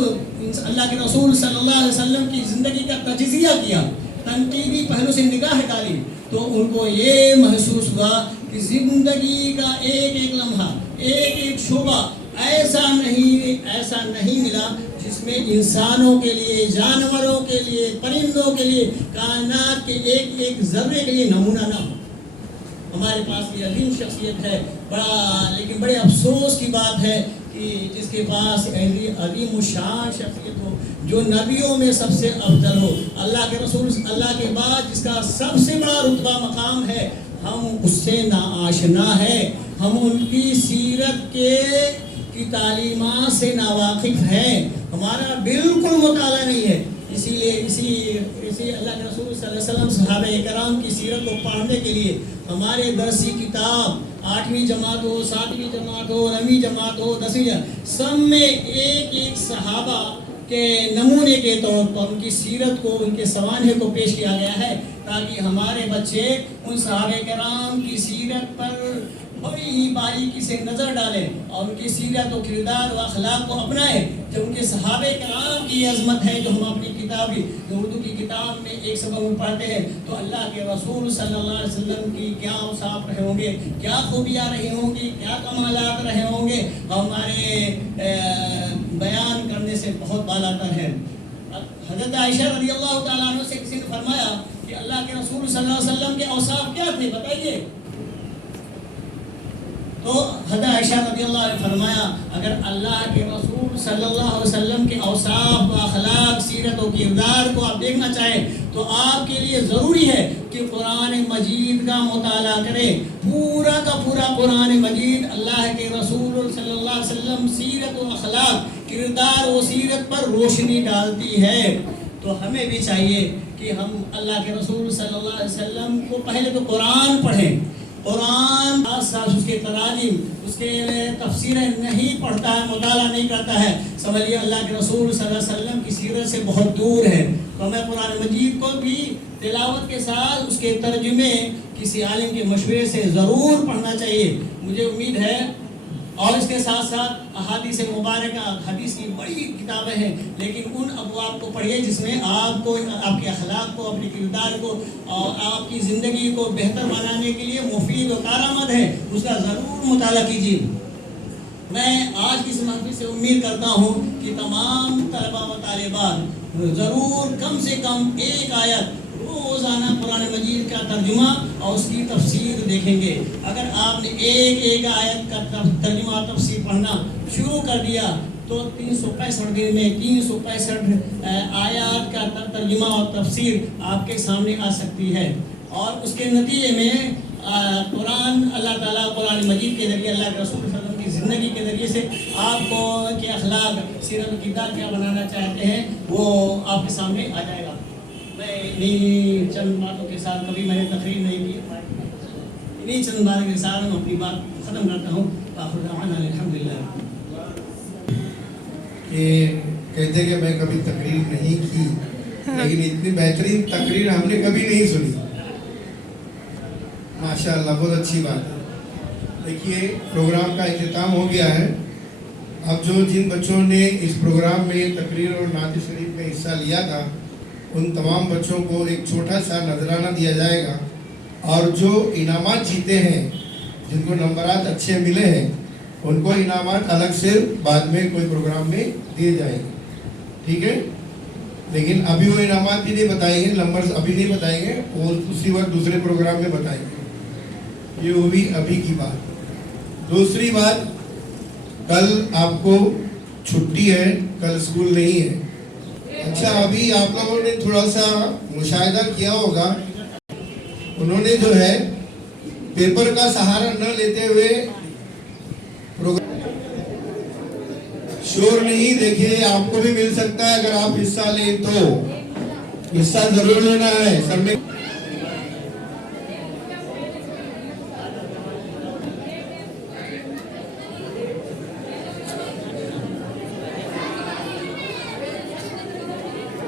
अल्लाह के रसूल सल्लल्लाहु अलैहि वसल्लम की ज़िंदगी का तजज़िया किया, तनकीदी पहलू से निगाह डाली, तो उनको ये महसूस हुआ कि ज़िंदगी का एक एक लम्हा, एक एक शोबा ऐसा नहीं मिला जिसमें इंसानों के लिए, जानवरों के लिए, परिंदों के लिए, कायनात के एक एक ज़र्रे के लिए नमूना ना हो। हमारे पास ये अजीम शख्सियत है, लेकिन बड़े अफसोस की बात है कि जिसके पास ऐसी अजीम शान शख्सियत हो, जो नबियों में सबसे अफजल हो, अल्लाह के रसूल अल्लाह के बाद जिसका सबसे बड़ा रुतबा मकाम है, हम उससे नाआशना है। हम उनकी सीरत की तालीमात से नावाकिफ़ हैं, हमारा बिल्कुल मुताला नहीं है। इसीलिए इसी अल्लाह के रसूल सल्लल्लाहु अलैहि वसल्लम सहाबा कराम की सीरत को पढ़ने के लिए हमारे दरसी किताब 8वीं जमात हो, 7वीं जमात हो, 9वीं जमात हो, 10वीं, सब में एक एक सहाबा के नमूने के तौर पर उनकी सीरत को, उनके सवाने को पेश किया गया है, ताकि हमारे बच्चे उन सहाबा कराम की सीरत पर बड़ी ही बारीकी से नज़र डालें और उनकी सीरत और किरदार व अखलाक को अपनाएं। जब उनके सहाबे कराम की अज़मत है, जो हम अपनी किताब, जो उर्दू की किताब में एक सबक में पढ़ते हैं, तो अल्लाह के रसूल सल्लल्लाहु अलैहि वसल्लम की क्या औसाफ रहे होंगे, क्या खूबियाँ रही होंगी, क्या कमालात रहे होंगे, हमारे बयान करने से बहुत बालातर है। हज़रत आयशा रज़ियल्लाहु ताला अन्हा से किसी ने फरमाया कि अल्लाह के रसूल सल्लल्लाहु अलैहि वसल्लम के औसाफ क्या थे, बताइए। तो हज़रत आयशा रज़ियल्लाहु अन्हा ने फरमाया, अगर अल्लाह के रसूल सल्लल्लाहु अलैहि वसल्लम के औसाफ, अखलाक, सीरत और किरदार को आप देखना चाहें तो आपके लिए ज़रूरी है कि कुरान मजीद का मुताला करें। पूरा का पूरा कुरान मजीद अल्लाह के रसूल सल्लल्लाहु अलैहि वसल्लम सीरत और अखलाक, किरदार और सीरत पर रोशनी डालती है। तो हमें भी चाहिए कि हम अल्लाह के रसूल सल्लल्लाहु अलैहि वसल्लम को पहले तो कुरान पढ़ें, कुरान साथ उसके तराजिम, उसके तफसीरें नहीं पढ़ता है, मुताला नहीं करता है, समझिए अल्लाह के रसूल सल्लल्लाहु अलैहि वसल्लम की सीरत से बहुत दूर है। तो हमें कुरान मजीद को भी तिलावत के साथ उसके तर्जुमे किसी आलिम के मशवरे से ज़रूर पढ़ना चाहिए, मुझे उम्मीद है। और इसके साथ साथ अहादीस मुबारक, हदीस की बड़ी किताबें हैं, लेकिन उन अबवाब को पढ़िए जिसमें आपको, आपके अखलाक को, अपने किरदार को और आपकी ज़िंदगी को बेहतर बनाने के लिए मुफीद और कारआमद है, उसका ज़रूर मुताला कीजिए। मैं आज की इस महफिल से उम्मीद करता हूँ कि तमाम तलबा व तालिबात ज़रूर कम से कम एक आयत रोज़ाना कुरान मजीद का तर्जुमा और उसकी तफसीर देखेंगे। अगर आपने एक आयत का तर्जुमा तफसीर पढ़ना शुरू कर दिया तो 365 दिन में 365 आयत का तर्जुमा और तफसीर आपके सामने आ सकती है। और उसके नतीजे में कुरान, अल्लाह ताला कुरान मजीद के ज़रिए, अल्लाह के रसूल सल्लल्लाहु अलैहि वसल्लम की ज़िंदगी के ज़रिए से आपको के अखलाक, सीरत, किरदार क्या बनाना चाहते हैं वो आपके सामने आ जाएगा। मैं इन्हीं चंद बातों के साथ, कभी मैंने तकरीर नहीं की, इन्हीं चंद बात के साथ मैं अपनी बात ख़त्म करता हूँ। अल्हम्दुलिल्लाह। कि कहते कि मैं कभी तकरीर नहीं की, लेकिन इतनी बेहतरीन तकरीर हमने कभी नहीं सुनी। माशाअल्लाह, बहुत अच्छी बात है। देखिए, प्रोग्राम का इख्तिताम हो गया है। अब जो जिन बच्चों ने इस प्रोग्राम में तकरीर और नात शरीफ में हिस्सा लिया था, उन तमाम बच्चों को एक छोटा सा नजराना दिया जाएगा, और जो इनामात जीते हैं, जिनको नंबरात अच्छे मिले हैं, उनको इनामात अलग से बाद में कोई प्रोग्राम में दिए जाएंगे, ठीक है। लेकिन अभी वो इनामात भी नहीं बताएंगे, नंबर अभी नहीं बताएंगे, वो उसी वक्त दूसरे प्रोग्राम में बताएंगे। ये वो भी अभी की बात। दूसरी बात, कल आपको छुट्टी है, कल स्कूल नहीं है। अच्छा, अभी आप लोगों ने थोड़ा सा मुशाहिदा किया होगा, उन्होंने जो है पेपर का सहारा न लेते हुए शोर नहीं, देखिए आपको भी मिल सकता है, अगर आप हिस्सा लें तो हिस्सा जरूर लेना है। सर में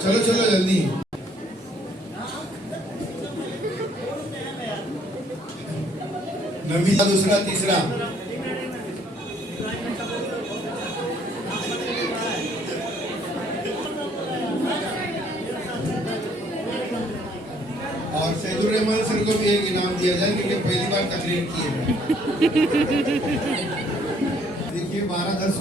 चलो चलो जल्दी। नवी का दूसरा तीसरा और सैदुर रहमान सर को भी एक इनाम दिया जाए, क्योंकि पहली बार तकरीर की है। देखिए 12-10